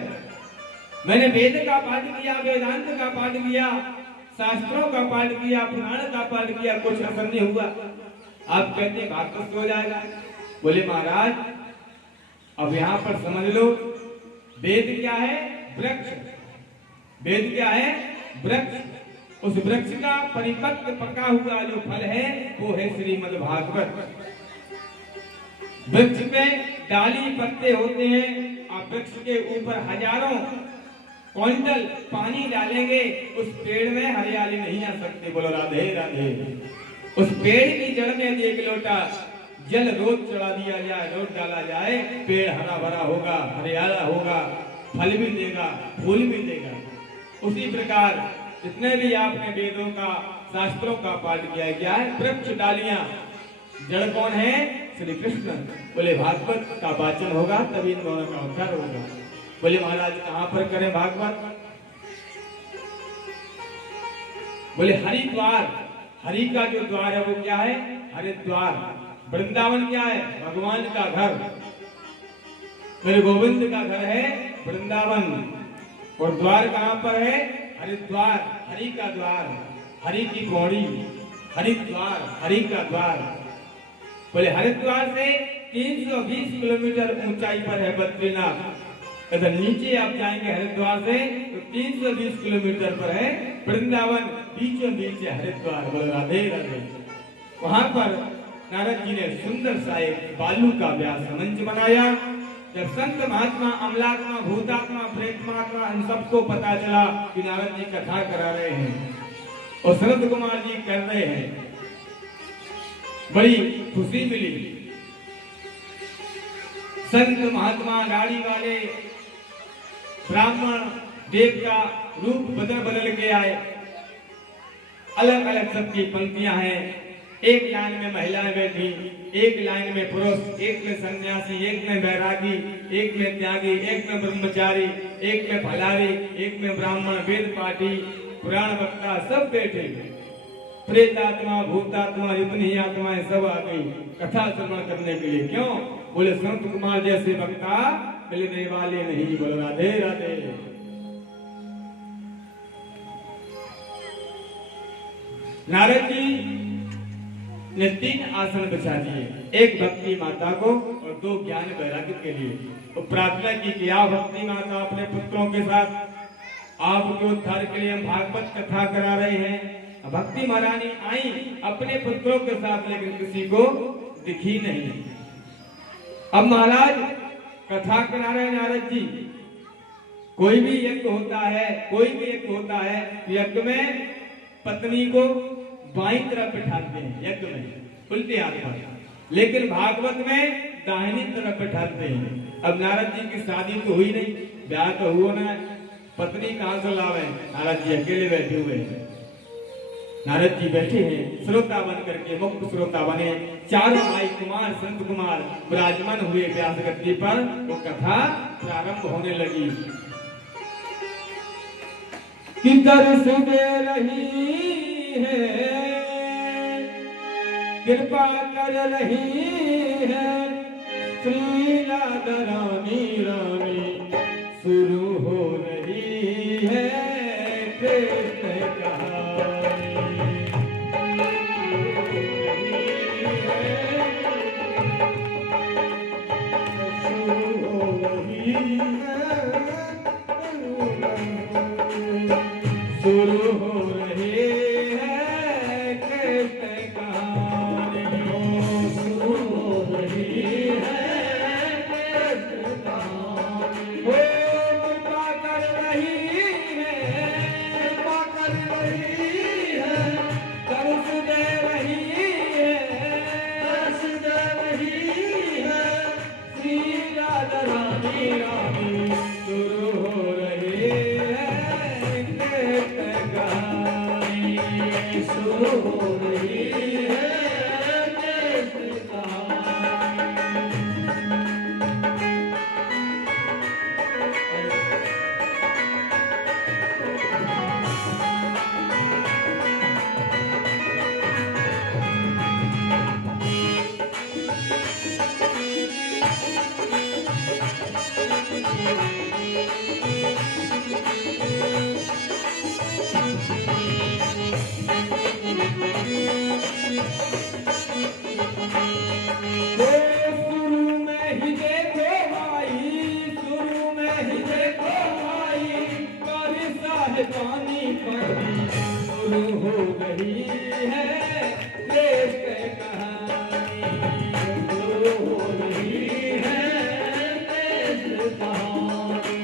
मैंने वेद का पाठ किया, वेदांत का पाठ किया, शास्त्रों का पाठ किया, पुराण का पाठ किया, कुछ असर नहीं हुआ। आप कहते भागवत हो जाएगा। बोले महाराज, अब यहाँ पर समझ लो, वेद क्या है? वृक्ष। वेद क्या है? वृक्ष। उस वृक्ष का परिपक्व पका हुआ जो फल है वो है श्रीमद् भागवत। वृक्ष में डाली पत्ते होते हैं, आप वृक्ष के ऊपर हजारों क्विंटल पानी डालेंगे, उस पेड़ में हरियाली नहीं आ सकती। बोलो राधे राधे। उस पेड़ की जड़ में 1 लोटा जल रोज चढ़ा दिया जाए, रोज डाला जाए, पेड़ हरा भरा होगा, हरियाला होगा, फल भी देगा, फूल भी देगा। उसी प्रकार जितने भी आपने वेदों का, शास्त्रों का पाठ किया, क्या है? वृक्ष डालियां, जड़ कौन है? श्री कृष्ण। बोले भागवत का वाचन होगा तभी इन दोनों का उद्धार होगा। बोले महाराज कहां पर करें भागवत? बोले हरिद्वार। हरि का जो द्वार है वो क्या है? हरिद्वार। वृंदावन क्या है? भगवान का घर, मेरे गोविंद का घर है वृंदावन। और द्वार कहां पर है? हरिद्वार। हरि का द्वार, हरि की पौड़ी, हरिद्वार, हरि का द्वार। बोले हरिद्वार से 320 किलोमीटर ऊंचाई पर है बद्रीनाथ। अगर नीचे आप जाएंगे हरिद्वार से तो 320 किलोमीटर पर है वृंदावन, बीचों बीच है हरिद्वार। बोले राधे राधे। वहां पर नारद जी ने सुंदर सा एक बालू का व्यास मंच बनाया। जब संत महात्मा, अमलात्मा, भूतात्मा, प्रेतमात्मा, इन सबको पता चला कि नारद जी कथा करा रहे हैं और सनत कुमार जी कर रहे हैं, बड़ी खुशी मिली। संत महात्मा, गाड़ी वाले, ब्राह्मण, देव का रूप बदल बदल के आए। अलग अलग सबकी पंक्तियां हैं। एक लाइन में महिलाएं बैठी, एक लाइन में पुरुष, एक में सन्यासी, एक में बैरागी, एक में त्यागी, एक में ब्रह्मचारी, एक में फलारी, एक में ब्राह्मण, वेद पाठी, पुराण वक्ता, सब बैठे। प्रेतात्मा, भूतात्मा, जितनी ही आत्माएं सब आ गई कथा श्रवण करने के लिए। क्यों? बोले संत कुमार जैसे वक्ता मिलने वाले नहीं। बोलो राधे राधे। नारद जी ने 3 आसन बिछा दिए, एक भक्ति माता को और 2 ज्ञान वैराग्य के लिए। तो प्रार्थना की कि आप भक्ति माता अपने पुत्रों के साथ आपके उद्धार के लिए हम भागवत कथा करा रहे हैं। भक्ति महारानी आई अपने पुत्रों के साथ, लेकिन किसी को दिखी नहीं। अब महाराज कथा करा रहे नारद जी। कोई भी यज्ञ होता है, कोई भी यज्ञ होता है, यज्ञ में पत्नी को बाईं तरफ बिठाते हैं, यज्ञ में उल्टे हाथ पर, लेकिन भागवत में दाहिनी तरफ बिठाते हैं। अब नारद जी की शादी तो हुई नहीं, ब्याह तो हुआ ना, पत्नी कहां से लावे? नारद जी अकेले बैठे हुए हैं। नारद जी बैठे हैं श्रोता बन करके, मुक्त श्रोता बने। चारों भाई कुमार संत कुमार विराजमान हुए व्यास गद्दी पर। वो कथा प्रारंभ होने लगी कि दर्श दे रही है, कृपा कर रही है श्री राधा रानी, रानी शुरू हो रही है कृष्ण कहानी। शुरू हो रही है कृष्ण कहानी, शुरू हो रही है कृष्ण कहानी। कृपा कर रही है, कृपा कर रही है, दर्श दे रही है, दर्श दे रही है श्री राधा रानी, रानी शुरू हो रही है कृष्ण कहानी, शुरू हो रही है कृष्ण कहानी। शुरू में ही देखो भाई, शुरू में ही देखो भाई, कारी साहिबानी परी शुरू हो गई है कृष्ण कहानी, शुरू हो रही है कृष्ण कहानी।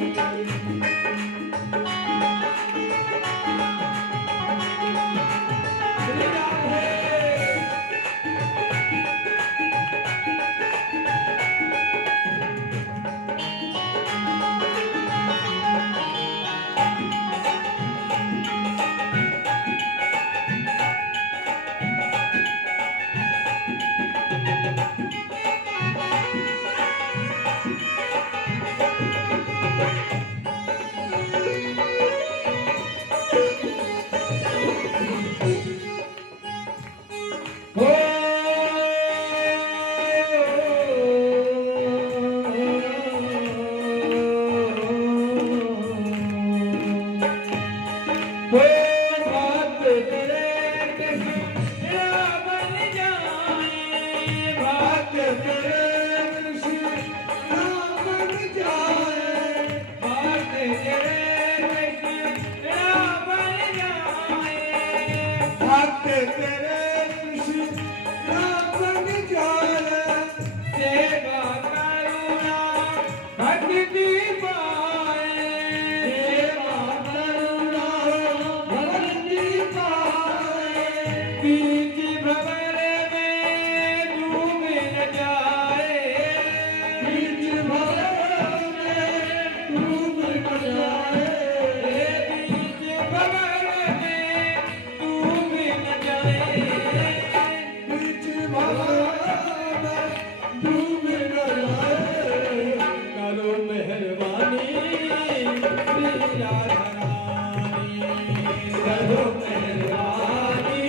करो मेहरबानी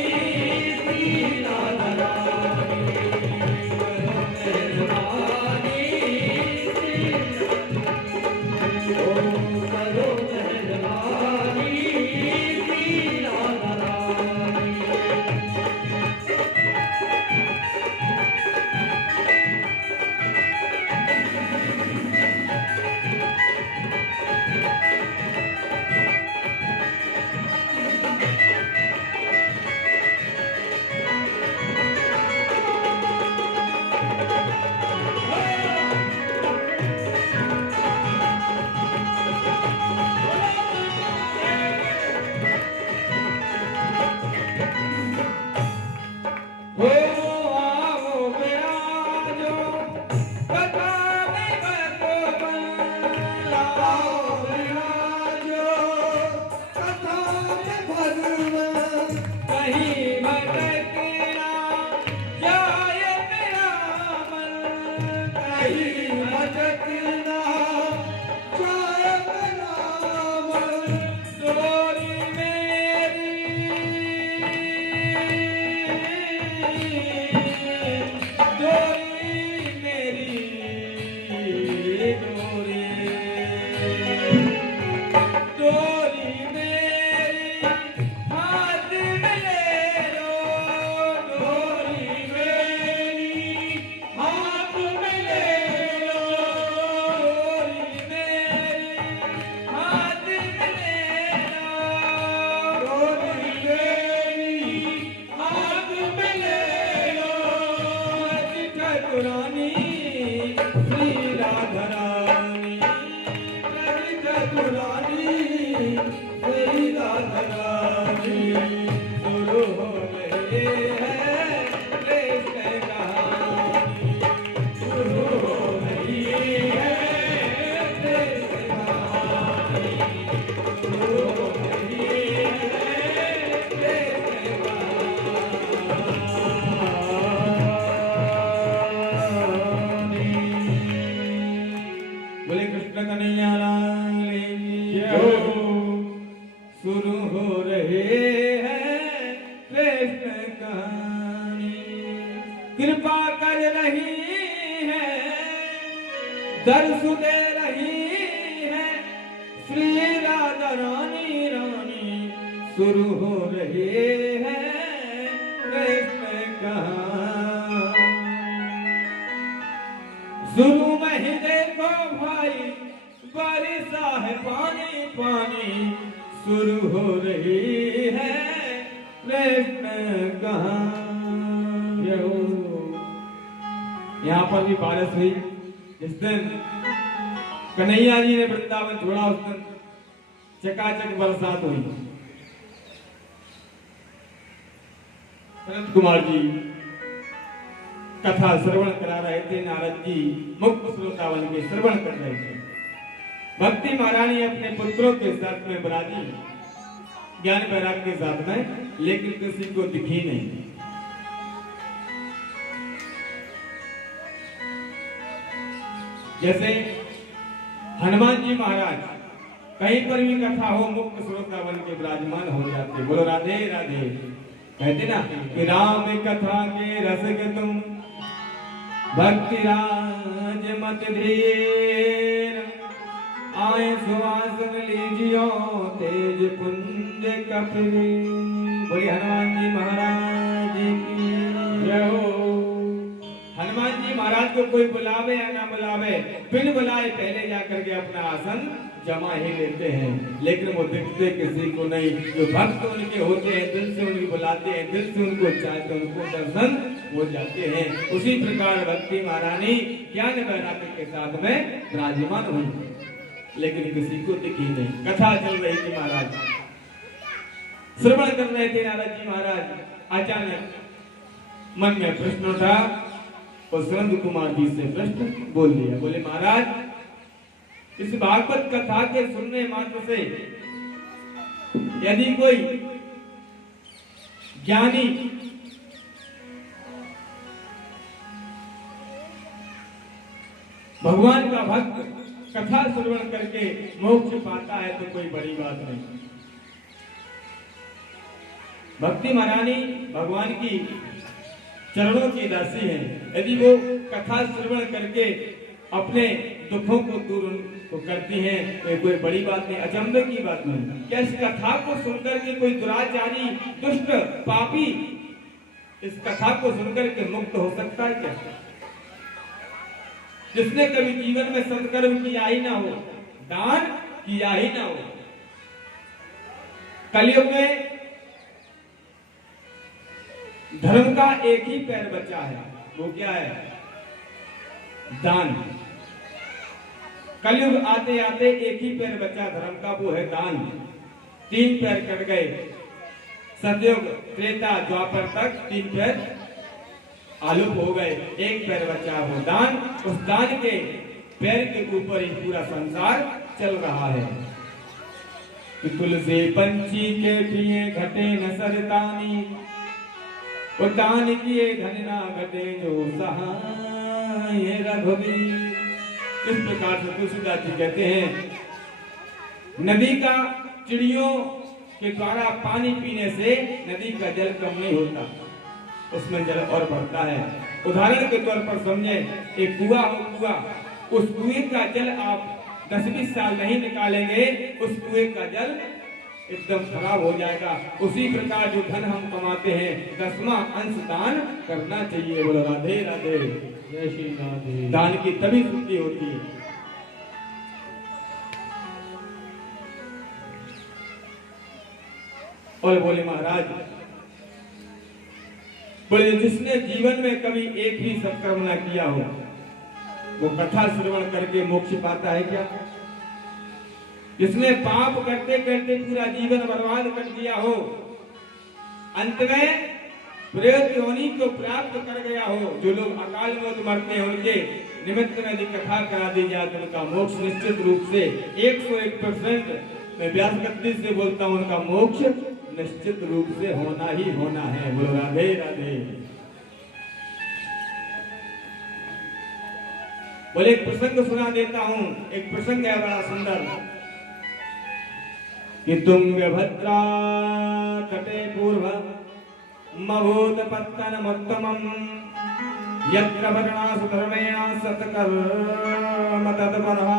श्री राधा कृपा कर रही है, दर्श दे रही है, श्री राधा रानी रानी शुरू हो रही है कृष्ण कहानी। शुरू में ही देखो भाई बारिशा है पानी पानी, शुरू हो रही है कृष्ण कहानी। यहाँ पर भी बारिश हुई। जिस दिन कन्हैया जी ने वृंदावन छोड़ा उस दिन चकाचक बरसात हुई। अनंत कुमार जी कथा श्रवण करा रहे थे, नारद जी मुक्त श्रोतावन के श्रवण कर रहे थे। भक्ति महारानी अपने पुत्रों के साथ में बराजी, ज्ञान वैराग्य के साथ में, लेकिन किसी को दिखी नहीं। जैसे हनुमान जी महाराज कहीं पर भी कथा हो मुक्त श्रोता बन के विराजमान हो जाते। बोलो राधे राधे। कहते ना कि राम कथा के रस के तुम भक्ति राज मत धीर, आए सुवासन लीजियो तेज पुंज कपिल। बोली हनुमान जी महाराज की जय हो। हनुमान जी महाराज को कोई बुलावे या ना बुलावे, बिन बुलाए पहले जाकर के अपना आसन जमा ही लेते हैं, लेकिन वो दिखते किसी को नहीं। जो भक्त उनके होते हैं, दिल से उनको बुलाते हैं, दिल से उनको चाहते हैं, उनको दर्शन हो जाते हैं। उसी प्रकार भक्ति महारानी ज्ञान वैराग्य के साथ में विराजमान हुई, लेकिन किसी को दिखी नहीं। कथा चल रही थी, महाराज श्रवण कर रहे थे नारद जी महाराज। अचानक मन में प्रश्न उठा और सुनंद कुमार जी से प्रश्न बोल दिया। बोले महाराज, इस भागवत कथा के सुनने मात्र से यदि कोई ज्ञानी भगवान का भक्त कथा श्रवण करके मोक्ष पाता है तो कोई बड़ी बात नहीं। भक्ति महारानी भगवान की चरणों की दासी है। यदि वो कथा श्रवण करके अपने दुखों को दूर को करती हैं तो कोई बड़ी बात नहीं, अचंभे की बात नहीं। क्या इस कथा को सुनकर के कोई दुराचारी दुष्ट पापी इस कथा को सुनकर के मुक्त हो सकता है क्या? जिसने कभी जीवन में सत्कर्म किया ही ना हो, दान किया ही ना हो। कलयुग में धर्म का एक ही पैर बचा है, वो क्या है? दान। कलयुग आते आते एक ही पैर बचा धर्म का, वो है दान। 3 पैर कट गए। सतयुग त्रेता द्वापर तक 3 पैर आलूप हो गए, एक पैर बचा वो दान। उस दान के पैर के ऊपर ही पूरा संसार चल रहा है। कि तुलसी पंछी के पिए घटे न सरतानी, वो दान किए धन ना घटे जो सहाय रघुवीर। इस प्रकार से तुलसीदास जी कहते हैं, नदी का चिड़ियों के द्वारा पानी पीने से नदी का जल कम नहीं होता, उसमें जल और बढ़ता है। उदाहरण के तौर पर समझे, एक कुआं हो, कुआं, उस कुएं का जल आप 10-20 साल नहीं निकालेंगे, उस कुएं का जल एकदम खराब हो जाएगा। उसी प्रकार जो धन हम कमाते हैं 10वां अंश दान करना चाहिए। बोलो राधे राधे, जय श्री राधे। दान की तभी शुद्धि होती है। और बोले महाराज, बोले जिसने जीवन में कभी एक भी सत्कर्म न किया हो, वो कथा श्रवण करके मोक्ष पाता है क्या? जिसने पाप करते करते पूरा जीवन बर्बाद कर दिया हो, अंत में प्रेत योनि को प्राप्त कर गया हो, जो लोग अकाल मौत मरते हैं उनके निमित्त में यदि कथा करा दी जाए तो उनका मोक्ष निश्चित रूप से 101% मैं व्यास गद्दी से बोलता हूं, उनका मोक्ष निश्चित रूप से होना ही होना है। बोलो राधे राधे। बोले एक प्रसंग सुना देता हूं। एक प्रसंग है बड़ा सुंदर कि तुंगभद्रा तटे पूर्व मभूतपत्तनमुत्तमम् यत्र वर्णासु धर्मेण सत्कर्म तत्परः।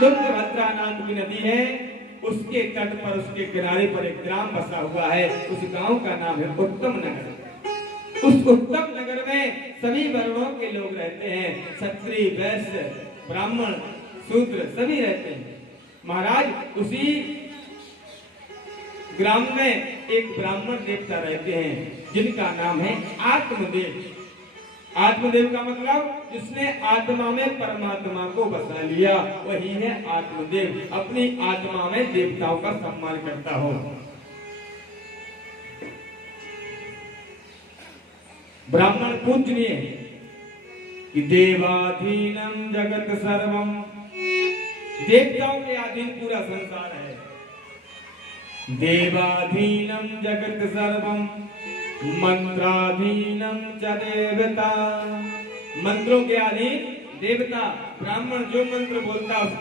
तुंगभद्रा नाम की नदी है, उसके तट पर, उसके किनारे पर एक ग्राम बसा हुआ है। उस गांव का नाम है उत्तम नगर। उस उत्तम नगर में सभी वर्णों के लोग रहते हैं, क्षत्रिय, वैश्य, ब्राह्मण, शूद्र सभी रहते हैं। महाराज उसी ग्राम में एक ब्राह्मण देवता रहते हैं जिनका नाम है आत्मदेव। आत्मदेव का मतलब जिसने आत्मा में परमात्मा को बसा लिया, वही है आत्मदेव। अपनी आत्मा में देवताओं का सम्मान करता हो। ब्राह्मण पूजनीय है कि देवाधीनम जगत सर्वम, देवताओं के अधीन पूरा संसार है। देवाधीनम जगत सर्वम मंत्राधीनम च देवता, मंत्रों के अधीन देवता। ब्राह्मण जो मंत्र बोलता उस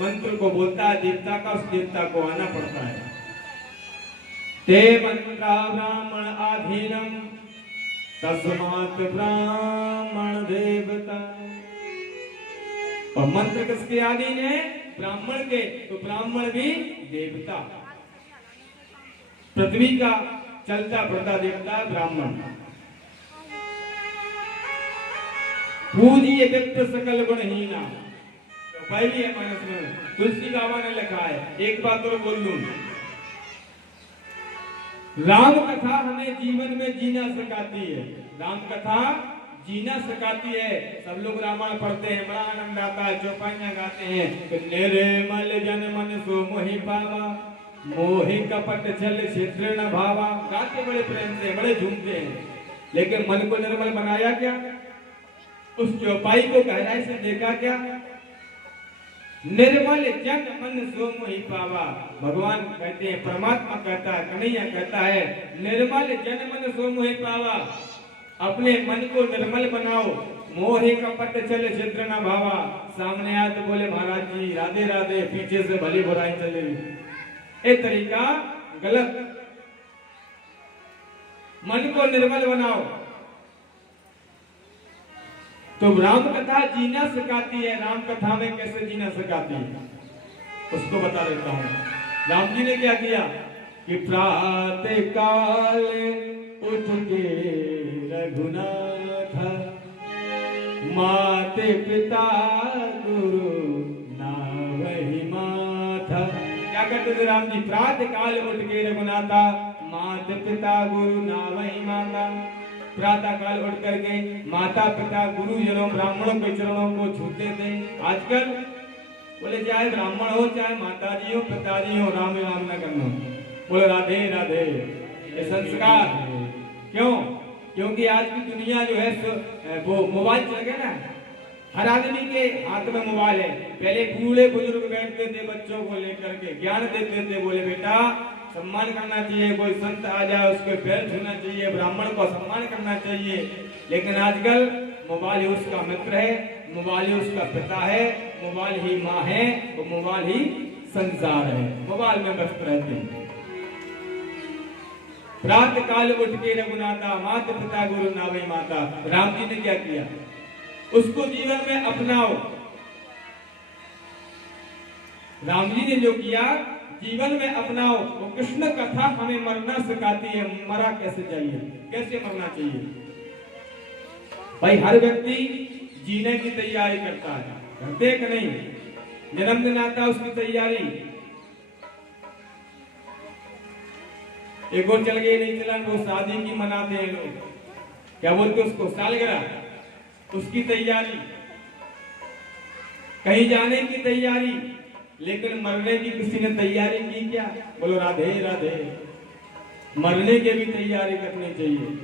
मंत्र को बोलता है देवता का, उस देवता को आना पड़ता है। ते मंत्रा ब्राह्मण आधीनम तस्मात् ब्राह्मण देवता। और मंत्र किसके अधीन है? ब्राह्मण के, तो ब्राह्मण भी देवता। पृथ्वी का चलता फिरता देवता ब्राह्मण। पूजिए व्यक्ति सकल गुणहीना, तो पहली है मानस में तुलसी बाबा ने लिखा है। एक बात और बोल लूं, राम कथा हमें जीवन में जीना सिखाती है। राम कथा जीना सिखाती है। सब लोग रामायण पढ़ते हैं, बड़ा आनंद आता है, चौपाइयां गाते हैं। निर्मल जन मन सो मोहि पावा, मोहि कपट छल छिद्र न भावा। गाते बड़े प्रेम से, बड़े झूमते हैं, लेकिन मन को निर्मल बनाया क्या? उस चौपाई को गहराई से देखा क्या? निर्मल जन मन सो मोहि पावा। भगवान कहते हैं, परमात्मा कहता है, कन्हैया कहता है, निर्मल जन मन सो मोहि पावा। अपने मन को निर्मल बनाओ। मोहि कपट छल छिद्र न भावा। सामने आए तो बोले महाराज जी राधे राधे, पीछे से भली बुराई चलेगी, ये तरीका गलत। मन को निर्मल बनाओ। तो राम कथा जीना सिखाती है। राम कथा में कैसे जीना सिखाती है उसको बता देता हूं। राम जी ने क्या किया कि प्रातः काल उठ के रघुनाथ, माते पिता गुरु नावहि माथा। क्या करते थे राम जी? प्रातः काल उठ के रघुनाथा, माता पिता गुरु नावहि माता। प्रातः काल उठ करके माता पिता गुरुजनों ब्राह्मणों के चरणों को छूते थे। आजकल बोले चाहे ब्राह्मण हो चाहे माताजी हो पिताजी हो, राम राम न करना, बोले राधे राधे। ये संस्कार क्यों? क्योंकि आज की दुनिया जो है वो मोबाइल चल गया ना, हर आदमी के हाथ में मोबाइल है। पहले बूढ़े बुजुर्ग बैठते थे बच्चों को लेकर के ज्ञान देते थे, बोले बेटा सम्मान करना चाहिए, कोई संत आ जाए उसके पैर छूना चाहिए, ब्राह्मण को सम्मान करना चाहिए। लेकिन आजकल मोबाइल ही उसका मित्र है, मोबाइल ही उसका पिता है, मोबाइल ही माँ है, और मोबाइल ही संसार है। मोबाइल में व्यस्त रहते हैं। प्रातः काल उठ के रघुनाथा, माता पिता गुरु नावहि माता। राम जी ने क्या किया? उसको जीवन में अपनाओ। राम जी ने जो किया जीवन में अपनाओ। वो कृष्ण कथा हमें मरना सिखाती है। मरा कैसे चाहिए, कैसे मरना चाहिए। भाई हर व्यक्ति जीने की तैयारी करता है, करते कि नहीं? जन्मदिन आता उसकी तैयारी, एक और चल गई नहीं चला, वो शादी की मनाते हैं लोग, क्या बोलते उसको, सालगिरह, उसकी तैयारी, कहीं जाने की तैयारी। लेकिन मरने की किसी ने तैयारी की क्या? बोलो राधे राधे। मरने की भी तैयारी करनी चाहिए।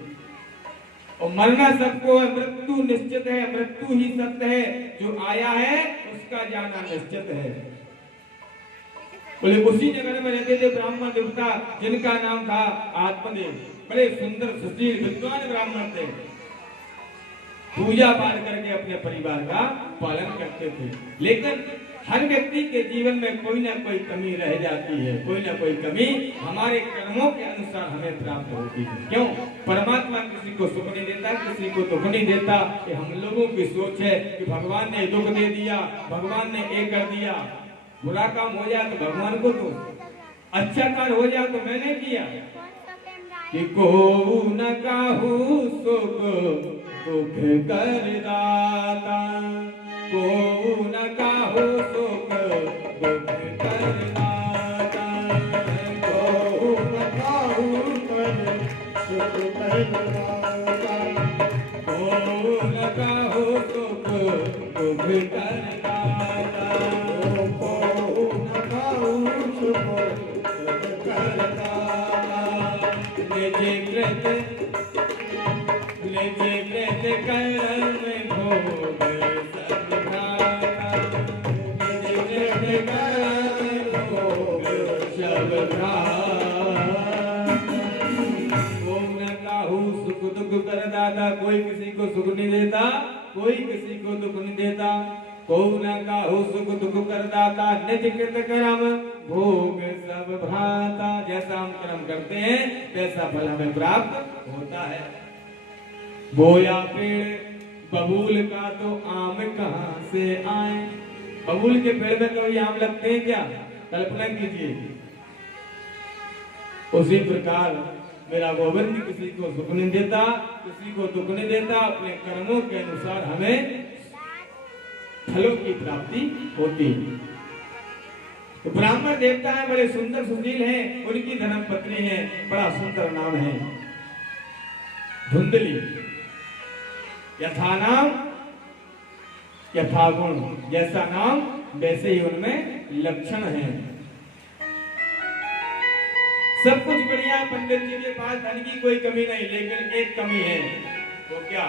और मरना सबको है, मृत्यु निश्चित है, मृत्यु ही सत्य है। जो आया है उसका जाना निश्चित है। बोले उसी नगर में रहते थे ब्राह्मण देवता जिनका नाम था आत्मदेव। बड़े सुंदर सुशील विद्वान ब्राह्मण थे। पूजा पाठ करके अपने परिवार का पालन करते थे। लेकिन हर व्यक्ति के जीवन में कोई ना कोई कमी रह जाती है, कोई ना कोई कमी हमारे कर्मों के अनुसार हमें प्राप्त होती है। क्यों? परमात्मा किसी को सुख नहीं देता, किसी को दुख नहीं देता। कि हम लोगों की सोच है कि भगवान ने दुख दे दिया, भगवान ने ये कर दिया। बुरा काम हो जाए तो भगवान को दो, अच्छा कार्य हो जाए तो मैंने किया। कि को न काहू सुख दुख कर दाता, को न काहू सुख दुख कर दाता, को न काहू सुख कर दाता, को न काहू सुख दुख कर दाता, को न काहू सुख दुख कर दाता। निज कृत कर्म भोग सब भ्राता, निज कृत कर्म भोग सब भ्राता। ओम न काहू सुख दुख कर दाता, कोई किसी को सुख नहीं देता, कोई किसी को दुख नहीं देता। ओम न काहू सुख दुख कर दाता, निज कृत कर्म भोग सब भ्राता। जैसा हम कर्म करते हैं वैसा फल हमें प्राप्त होता है। बोया पेड़ बबूल का तो आम कहां से आए। बबूल के पेड़ में कभी आम लगते हैं क्या? कल्पना कीजिए। उसी प्रकार मेरा गोविंद किसी को सुख नहीं देता, किसी को दुख नहीं देता। अपने कर्मों के अनुसार हमें फलों की प्राप्ति होती। तो ब्राह्मण देवता है, बड़े सुंदर सुशील हैं, उनकी धर्म पत्नी है, बड़ा सुंदर नाम है धुंधली। यथा नाम यथा गुण, जैसा नाम वैसे ही उनमें लक्षण हैं। सब कुछ बढ़िया है पंडित जी के पास, धन की कोई कमी नहीं, लेकिन एक कमी है। वो क्या?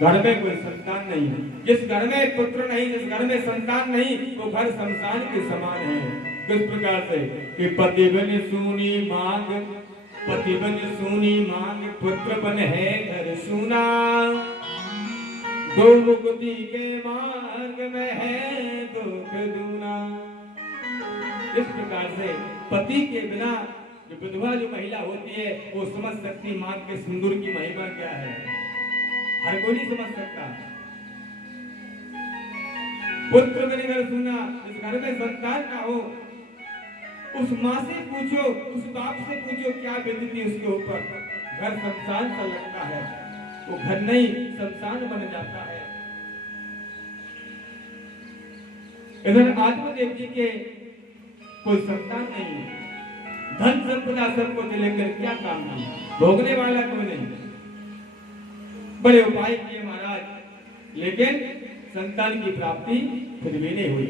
घर में कोई संतान नहीं है। जिस घर में पुत्र नहीं, जिस घर में संतान नहीं, वो घर शमशान के समान है। किस प्रकार से? कि पति बन सूनी मांग, पति बन सूनी मांग, पुत्र बन है घर सूना, दो मुक्ति के मार्ग में है दुख दूना। इस प्रकार से पति के बिना जो विधवा जो महिला होती है वो समझ सकती मां के सिंदूर की महिमा क्या है। हर कोई नहीं समझ सकता। पुत्र बन घर सूना, जिस घर में संतान ना हो उस माँ से पूछो, उस बाप से पूछो क्या बीतती उसके ऊपर। घर शमशान सा लगता है, वो घर नहीं शमशान बन जाता है। इधर आत्मदेव जी के कोई संतान नहीं, धन संपदा सबको लेकर क्या काम नहीं, भोगने वाला कोई नहीं। बड़े उपाय किए महाराज, लेकिन संतान की प्राप्ति फिर भी नहीं हुई।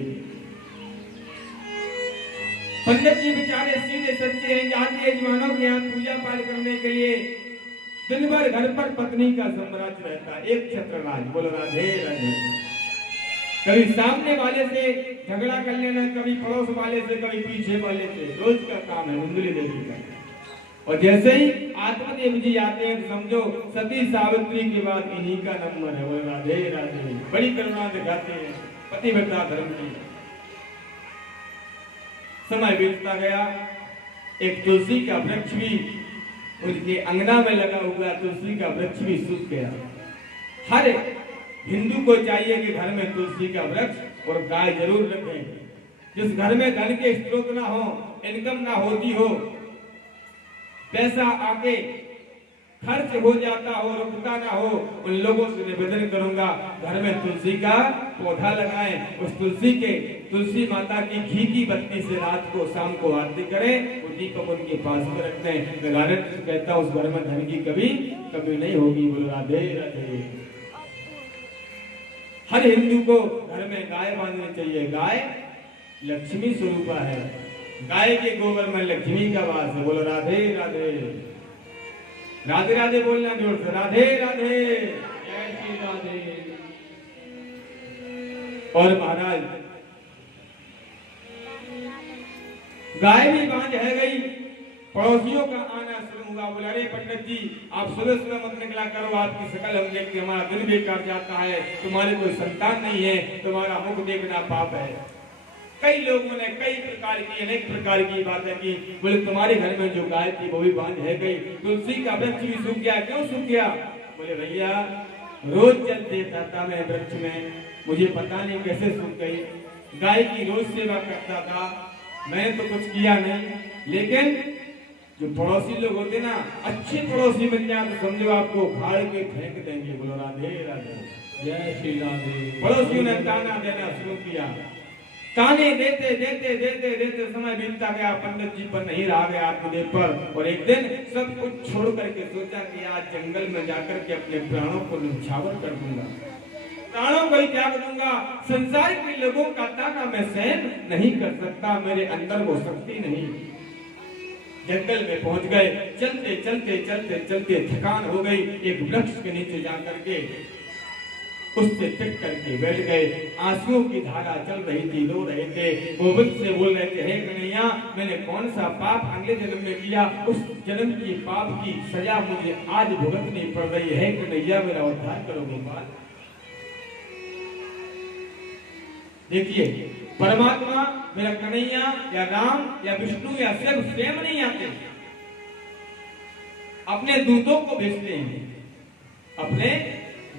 पंडित जी बेचारे सीधे सच्चे हैं, जाते यजमानों के यहाँ पूजा पाठ करने के लिए दिन भर घर पर पत्नी का साम्राज्य रहता है, एक छत्रराज। बोलो राधे राधे। कभी सामने वाले से झगड़ा कर लेना, कभी पड़ोस वाले से, कभी पीछे वाले से, रोज का काम है धुंधली देवी का। और जैसे ही आत्मदेव जी आते हैं समझो सती सावित्री के बाद इन्हीं का नंबर है। बोलो राधे राधे। बड़ी करुणा दिखाते हैं पतिव्रता धर्म की। समय बीतता गया, एक तुलसी का वृक्ष भी उनके अंगना में लगा हुआ तुलसी का वृक्ष भी सूख गया। हर हिंदू को चाहिए कि घर में तुलसी का वृक्ष और गाय जरूर रखें। जिस घर में धन के स्रोत ना हो, इनकम ना होती हो, पैसा आके खर्च हो जाता हो, रुकता ना हो, उन लोगों से निवेदन करूंगा घर में तुलसी का पौधा लगाएं। उस तुलसी माता की घी की बत्ती से रात को शाम को आरती करें, वो दीपक उनके पास में रखते हैं। गारंटी कहता हूं उस घर में धन की कभी नहीं होगी। बोलो राधे राधे। हर हिंदू को घर में गाय बांधनी चाहिए। गाय लक्ष्मी स्वरूपा है, गाय के गोबर में लक्ष्मी का वास है। बोलो राधे राधे। राधे राधे बोलना जोर से, राधे राधे, जय श्री राधे। और महाराज गाय भी बांझ है गई, पड़ोसियों का आना शुरू हुआ। बोला, अरे पंडित जी, आप सुबह सुबह मत निकला करो, आपकी शकल हम देखते हमारा दिन बेकार जाता है, तुम्हारे कोई संतान नहीं है, तुम्हारा मुख देखना पाप है। कई लोगों ने कई प्रकार की अनेक प्रकार की बातें की। बोले, तुम्हारे घर में जो गाय थी वो भी बांझ है गई, तुलसी का वृक्ष भी सूख गया, क्यों सूख गया? बोले, भैया रोज जल देता था मैं वृक्ष में, मुझे पता नहीं कैसे सूख गई। गाय की रोज सेवा करता था, मैंने तो कुछ किया नहीं, लेकिन जो पड़ोसी लोग होते ना, अच्छे पड़ोसी बन जाए तो समझो आपको उखाड़ के फेंक देंगे। बोलो, राधे राधे, जय श्री राधे। पड़ोसियों ने ताना देना शुरू किया। ताने देते देते देते देते समय बीतता गया, पंडित जी पर नहीं रहा गया आत्मदेव पर। और एक दिन सब कुछ छोड़ करके सोचा कि आज जंगल में जाकर के अपने प्राणों को न्यौछावर कर दूंगा, प्राणों को ही त्याग दूंगा। संसार के लोगों का ताना मैं सहन नहीं कर सकता, मेरे अंदर वो शक्ति नहीं। जंगल में पहुंच गए, चलते चलते चलते चलते थकान हो गई। एक वृक्ष के नीचे जाकर के उससे टिक करके बैठ गए। आंसुओं की धारा चल रही थी, रो रहे थे, गोविंद से बोल रहे थे, हे कन्हैया, मैंने कौन सा पाप अगले जन्म में किया, उस जन्म की पाप की सजा मुझे आज भुगतनी पड़ रही है। कन्हैया, मेरा उद्धार करो गोपाल। देखिए, परमात्मा मेरा कन्हैया या राम या विष्णु या शिव स्वयं नहीं आते, अपने दूतों को भेजते हैं, अपने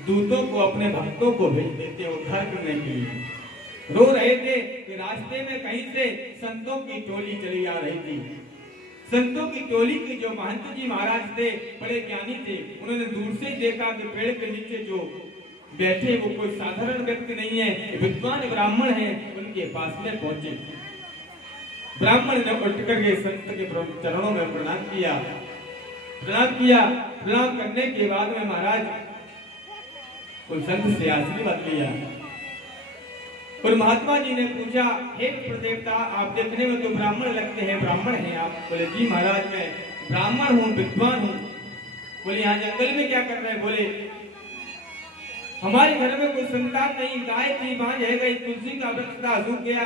दूतों को, अपने भक्तों को भेज देते उद्धार करने के लिए। रो रहे थे कि रास्ते में कहीं से संतों की टोली चली आ रही थी। संतों की टोली के जो महंत जी महाराज थे, बड़े ज्ञानी थे, उन्होंने दूर से देखा कि पेड़ के नीचे जो बैठे वो कोई साधारण व्यक्ति नहीं है, विद्वान ब्राह्मण हैं। उनके पास में पहुंचे, ब्राह्मण ने उठ करके संत के चरणों में प्रणाम किया। प्रणाम करने के बाद में महाराज उन संत से आशीर्वाद लिया। और महात्मा जी ने पूछा, हे प्रदेवता, आप देखने में तो ब्राह्मण लगते हैं, ब्राह्मण हैं आप? बोले, जी महाराज, मैं ब्राह्मण हूँ, विद्वान हूँ। बोले, यहाँ जंगल में क्या कर रहे हैं? बोले, हमारे घर में कोई संतान नहीं, गाय थी बांझ है गई, तुलसी का वृक्ष था सूख गया,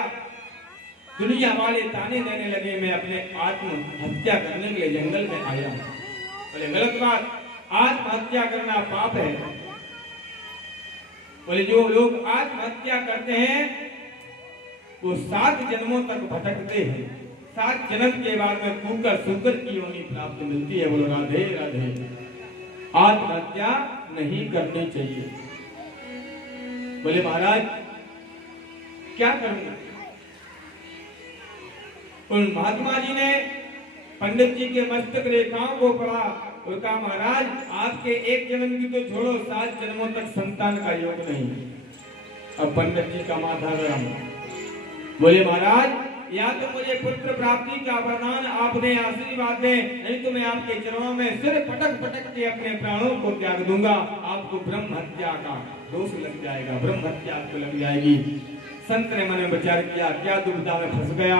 दुनिया वाले ताने देने लगे, मैं अपने आत्महत्या करने के लिए जंगल में आया। बोले, गलत बात, आत्महत्या करना पाप है। बोले, जो लोग आत्महत्या करते हैं वो 7 जन्मों तक भटकते हैं, 7 जन्म के बाद में कुकर सुकर की योनि प्राप्त मिलती है। बोलो, राधे राधे। आत्महत्या नहीं करनी चाहिए। बोले, महाराज क्या करूंगा? उन महात्मा जी ने पंडित जी के मस्तक रेखाओं को पढ़ा और कहा, महाराज, आपके एक जन्म की तो छोड़ो, 7 जन्मों तक संतान का योग नहीं। अब पंडित जी का माथा गरम। बोले, महाराज, या तो मुझे पुत्र प्राप्ति का वरदान आप दें, आशीर्वाद दें, नहीं तो मैं आपके चरणों में सिर पटक पटक के अपने प्राणों को त्याग दूंगा। आपको ब्रह्म हत्या का दोष लग जाएगा, ब्रह्म हत्या आपको लग जाएगी। संत ने मन में विचार किया, क्या दुविधा में फंस गया,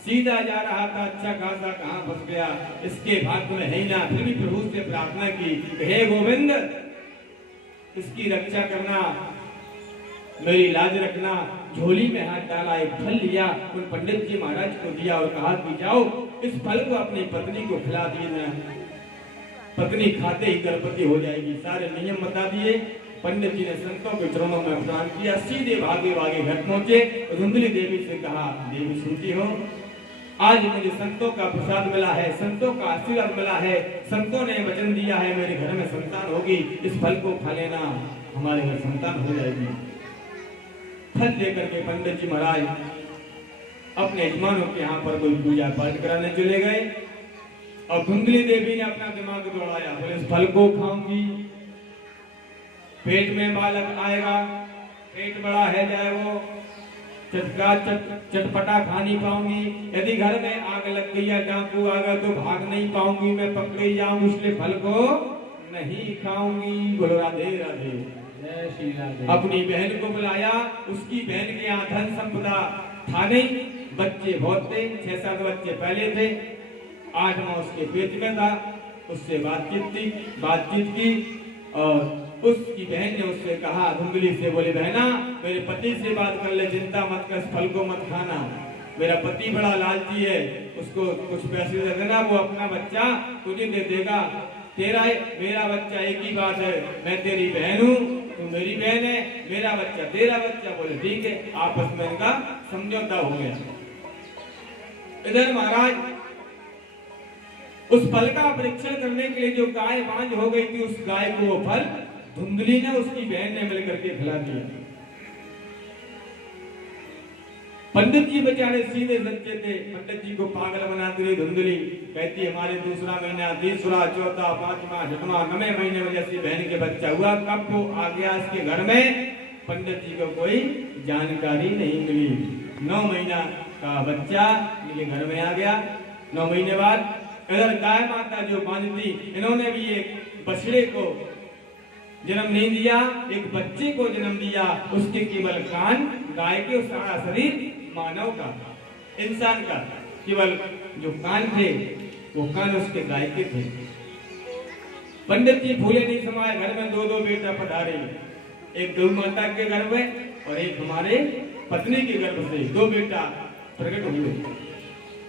सीधा जा रहा था, अच्छा खासा कहां फंस गया, इसके भाग्य में है ना। फिर भी प्रभु से प्रार्थना की, हे गोविंद, इसकी रक्षा करना, मेरी लाज रखना। झोली में हाथ डाला, एक फल लिया, उन पंडित जी महाराज को दिया और कहा कि जाओ, इस फल को अपनी पत्नी को खिला दिए, पत्नी खाते ही गर्भवती हो जाएगी। सारे नियम बता दिए। पंडित जी ने संतों के चरणों में प्रणाम किया, सीधे भागे भागे घर पहुंचे। धुंधली देवी से कहा, देवी सुनती हो, आज मुझे संतों का प्रसाद मिला है, संतों का आशीर्वाद मिला है, संतों ने वचन दिया है मेरे घर में संतान होगी, इस फल को खा लेना, हमारे घर संतान हो जाएगी। फल लेकर के पंडित जी महाराज अपने यजमानों के यहाँ पर कोई पूजा पाठ कराने चले गए। और धुंधली देवी ने अपना दिमाग दौड़ाया, बोले, इस फल को खाऊंगी, पेट में बालक आएगा, पेट बड़ा है जाए, वो चटपटा खा नहीं पाऊंगी, यदि घर में आग लग गई या डाकू आ गया तो भाग नहीं पाऊंगी, मैं पकड़ी जाऊंगी, इसलिए फल को नहीं खाऊंगी। बोलो, राधे राधे, जय श्री राधे। अपनी बहन को बुलाया, उसकी बहन के यहाँ धन संपदा था नहीं, बच्चे बहुत थे, 6-7 बच्चे पहले थे, 8वां उसके पेट में था। उससे बातचीत की और उसकी बहन ने उससे कहा, धुंधली से, बोले, बहना, मेरे पति से बात कर ले, चिंता मत कर, फल को मत खाना। मेरा पति बड़ा लालची है, उसको कुछ पैसे दे देना, वो अपना बच्चा तुझे दे देगा। तेरा मेरा बच्चा एक ही बात है, मैं तेरी बहन हूँ, तू मेरी बहन है, मेरा बच्चा तेरा बच्चा। बोले ठीक है, आपस में इनका समझौता हो गया। इधर महाराज उस फल का परीक्षण करने के लिए जो गाय बांझ हो गई थी, उस गाय को वो फल धुंधली ने उसकी बहन ने मिलकर के खिला दिया। पंडित जी बेचारे सीधे सच्चे थे, पंडित जी को पागल बनाती रही धुंधली। कहती हमारे दूसरा महीना, तीसरा, चौथा, पांचवा, छठवां, 9वें महीने में जैसी बहन के बच्चा हुआ, कब वो आ गया इसके घर में, पंडित जी को कोई जानकारी नहीं मिली। 9 महीना का बच्चा इनके घर में आ गया। 9 महीने बाद इधर गाय माता जो बांझती, इन्होंने भी एक बछड़े को जन्म नहीं दिया, एक बच्चे को जन्म दिया। उसके केवल कान गाय के, और सारा शरीर मानव का, इंसान का, केवल जो कान थे वो कान उसके गाय के थे। पंडित जी भूले नहीं समाये, घर में 2-2 बेटा पधारे, एक गौ माता के गर्भ में और एक हमारे पत्नी के गर्भ से 2 बेटा प्रकट हुए।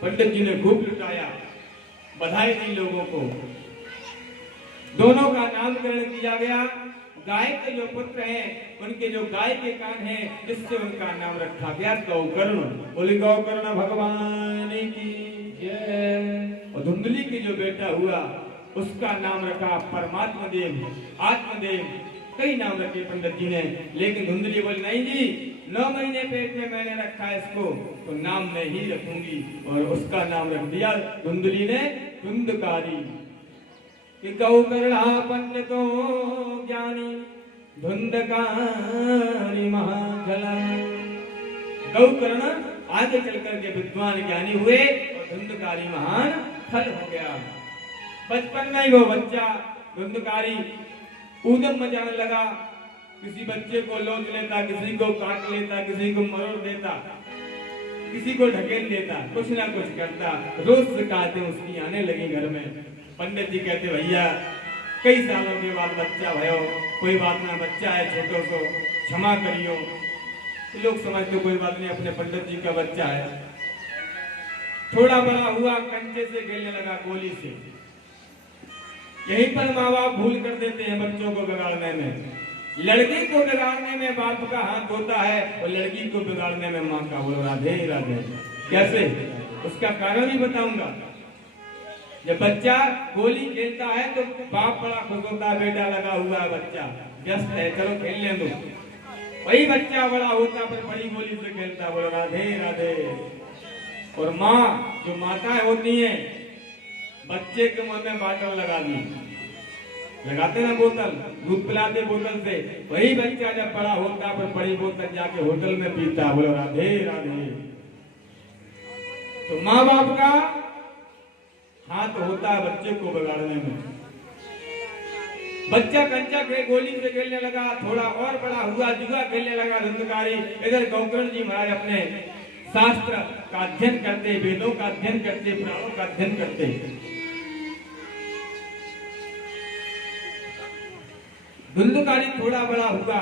पंडित जी ने खूब लुटाया, बधाई दी लोगों को। दोनों का नामकरण किया गया। गाय के जो पुत्र हैं, उनके जो गाय के कान हैं, इससे उनका नाम रखा गया गौकर्ण। बोले गौकर्ण भगवान की जय। और धुंधली के जो बेटा हुआ, उसका नाम रखा परमात्मा देव, आत्मदेव। कई नाम रखे पंडित जी ने, लेकिन धुंधली बोले नहीं जी, 9 महीने पेट में मैंने रखा इसको, तो नाम मैं ही रखूंगी। और उसका नाम रख दिया धुंधली ने धुंधकारी। कि गौकर्णा पंडितो ज्ञानी, धुंधकारी महाजला। गौकर्ण आगे चलकर के विद्वान ज्ञानी हुए और धुंधकारी महान फल हो गया। बचपन में ही वो बच्चा धुंधकारी ऊधम मचाने लगा, किसी बच्चे को लोच लेता, किसी को काट लेता, किसी को मरोड़ देता, किसी को ढकेल देता, कुछ ना कुछ करता। रोज शिकायतें उसकी आने लगी घर में। पंडित जी कहते भैया कई सालों के बाद बच्चा भयो, कोई बात ना, बच्चा है छोटो सो, क्षमा करियो। लोग समझते कोई बात नहीं, अपने पंडित जी का बच्चा है। थोड़ा बड़ा हुआ, कंचे से खेलने लगा, गोली से। यहीं पर माँ बाप भूल कर देते हैं बच्चों को बिगाड़ने में। लड़की को बिगाड़ने में बाप का हाथ होता है, और लड़की को बिगाड़ने में माँ का। बोलो राधे राधे। कैसे? उसका कारण भी बताऊंगा। जब बच्चा गोली खेलता है तो बाप बड़ा खुश होता है, बेटा लगा हुआ है, बच्चा व्यस्त है, चलो खेलने दो। वही बच्चा बड़ा होता फिर बड़ी गोली से खेलता। बोलो राधे राधे। और माँ जो माताएं होती हैं, बच्चे के मुंह में बाटल लगा दी, लगाते ना बोतल, दूध पिलाते बोतल से। वही बच्चा जब बड़ा होता फिर बड़ी बोतल जाके होटल में पीता। बोलो राधे राधे। तो माँ बाप का हाथ होता है बच्चे को बिगाड़ने में। बच्चा कंचा के गोली से खेलने लगा, थोड़ा और बड़ा हुआ, जुआ खेलने लगा, धुंधकारी। इधर गौकर्ण जी महाराज अपने शास्त्र का अध्ययन करते, वेदों का अध्ययन करते, पुराणों का अध्ययन करते। धुंधकारी थोड़ा बड़ा हुआ,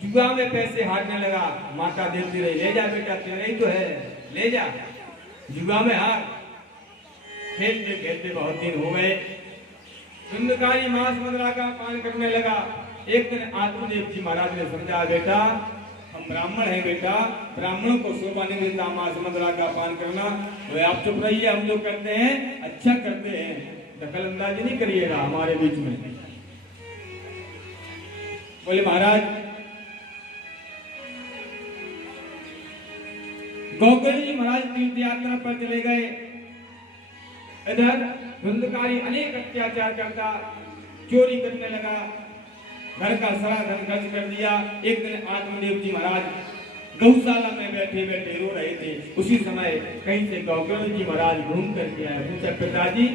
जुआ में पैसे हारने लगा। माता देती रही, ले जा बेटा, तेरा ही तो है, ले जा, जुआ में हार। खेलते खेलते बहुत दिन हो गए। धुंधकारी मांस मदिरा का पान करने लगा। एक दिन आत्मदेव जी महाराज ने समझा, बेटा हम ब्राह्मण हैं, बेटा ब्राह्मणों को शोभा नहीं देता मांस मदिरा का पान करना। तो आप चुप रहिए, हम जो करते हैं अच्छा करते हैं, दखल अंदाजी नहीं करिएगा हमारे बीच में। बोले महाराज गौकर्ण जी महाराज तीर्थ यात्रा पर चले गए। इधर धुंधकारी अनेक अत्याचार करता, चोरी करने लगा, घर का सारा धन खर्च कर दिया। एक दिन आत्मदेव जी महाराज गौशाला में बैठे बैठे रो रहे थे। उसी समय कहीं से गौकर्ण जी महाराज घूम करके आए। पूछा, पिताजी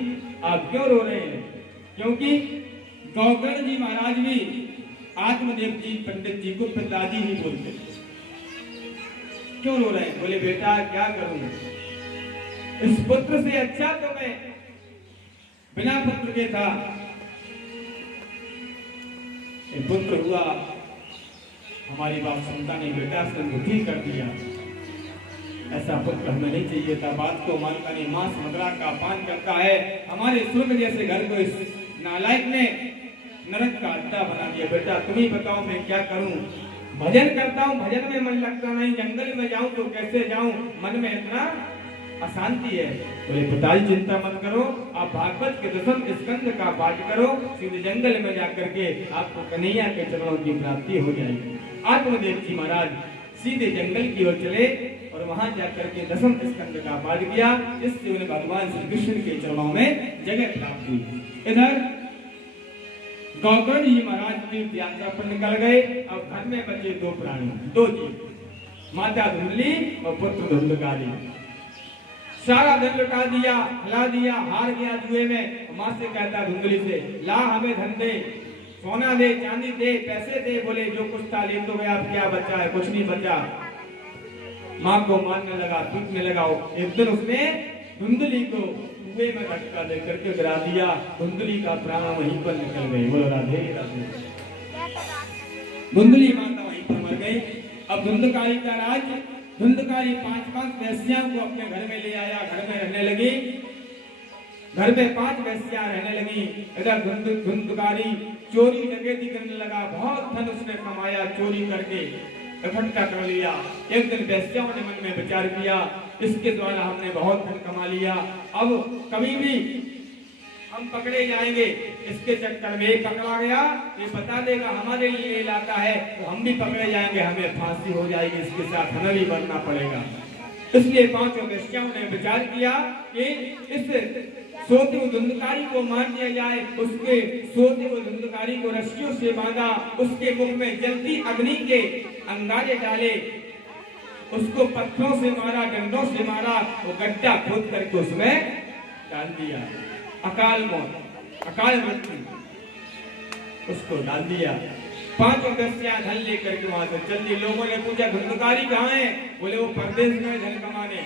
आप क्यों रो रहे हैं? क्योंकि गौकर्ण जी महाराज भी आत्मदेव जी पंडित जी को पिताजी ही बोलते थे। क्यों रो रहे हैं? बोले बेटा क्या करूं, इस पुत्र से अच्छा तो मैं बिना पुत्र के था। पुत्र हुआ, हमारी बात सुनता नहीं, बेटा इसने दुखी कर दिया। ऐसा पुत्र हमें नहीं चाहिए था। बात को मानता नहीं, मांस मदिरा का पान करता है। हमारे स्वर्ग जैसे घर को इस नालायक ने नरक का अड्डा बना दिया। बेटा तुम ही बताओ मैं क्या करूं? भजन करता हूं, भजन में मन लगता नहीं, जंगल में जाऊं तो कैसे जाऊं, मन में इतना अशांति है। बोले पिताजी चिंता मत करो, आप भागवत के 10वें स्कंद का पाठ करो, सीधे जंगल में जाकर के आपको कन्हैया के चरणों की प्राप्ति हो जाएगी। आत्मदेव जी महाराज सीधे जंगल की ओर चले और वहां जाकर के 10वें स्कंद का पाठ किया। इससे उन्हें भगवान श्री कृष्ण के चरणों में जगह प्राप्त हुई। इधर गौकर्ण जी महाराज तीर्थ यात्रा पर निकल गए। अब घर में बचे दो प्राणी, दो जीव, माता धुंधली और पुत्र धुंधकारी। सारा धन लुटा दिया, खिला दिया, हार गया जुए में। माँ से कहता धुंधली से, ला हमें धन दे, सोना दे, चांदी दे, पैसे दे। बोले जो कुछ था ले तो गया, अब क्या बचा है? कुछ नहीं बचा। माँ को मारने लगा, पीटने लगा। एक दिन उसने धुंधली को कुएं में धक्का दे करके गिरा दिया। धुंधली का प्राण वहीं पर निकल गई। बोलो राधे राधे। धुंधली माता वहीं पर मर गई। अब धुंधकारी का राज, धुंधकारी 5-5 वेश्याओं को अपने घर में ले आया, घर में रहने लगी। घर में 5 वेश्याएं रहने लगी। इधर धुंधकारी चोरी डकैती करने लगा। बहुत धन उसने कमाया, चोरी करके इकट्ठा कर लिया। एक दिन वेश्याओं ने मन में विचार किया, इसके द्वारा हमने बहुत धन कमा लिया, अब कभी भी हम पकड़े जाएंगे। इसके चक्कर में पकड़ा गया, ये बता देगा हमारे लिए इलाका है, तो हम भी पकड़े जाएंगे, हमें फांसी हो जाएगी, इसके साथ हमें भी मरना पड़ेगा। इसलिए 5 वेश्याओं ने विचार किया कि इस सोते हुए धुंधकारी को मार दिया जाए। उसके सोते हुए धुंधकारी को रस्सियों से बांधा, उसके मुख में जलती अग्नि के अंगारे डाले, उसको पत्थरों से मारा, डंडों से मारा, वो गड्ढा खोद करके उसमें डाल दिया। अकाल मौत, अकाल मृत्यु उसको डाल दिया। 5 वेश्याएं धन लेकर के वहां से चल दी। लोगों ने पूछा धुंधकारी कहाँ है? बोले वो परदेश में धन कमाने।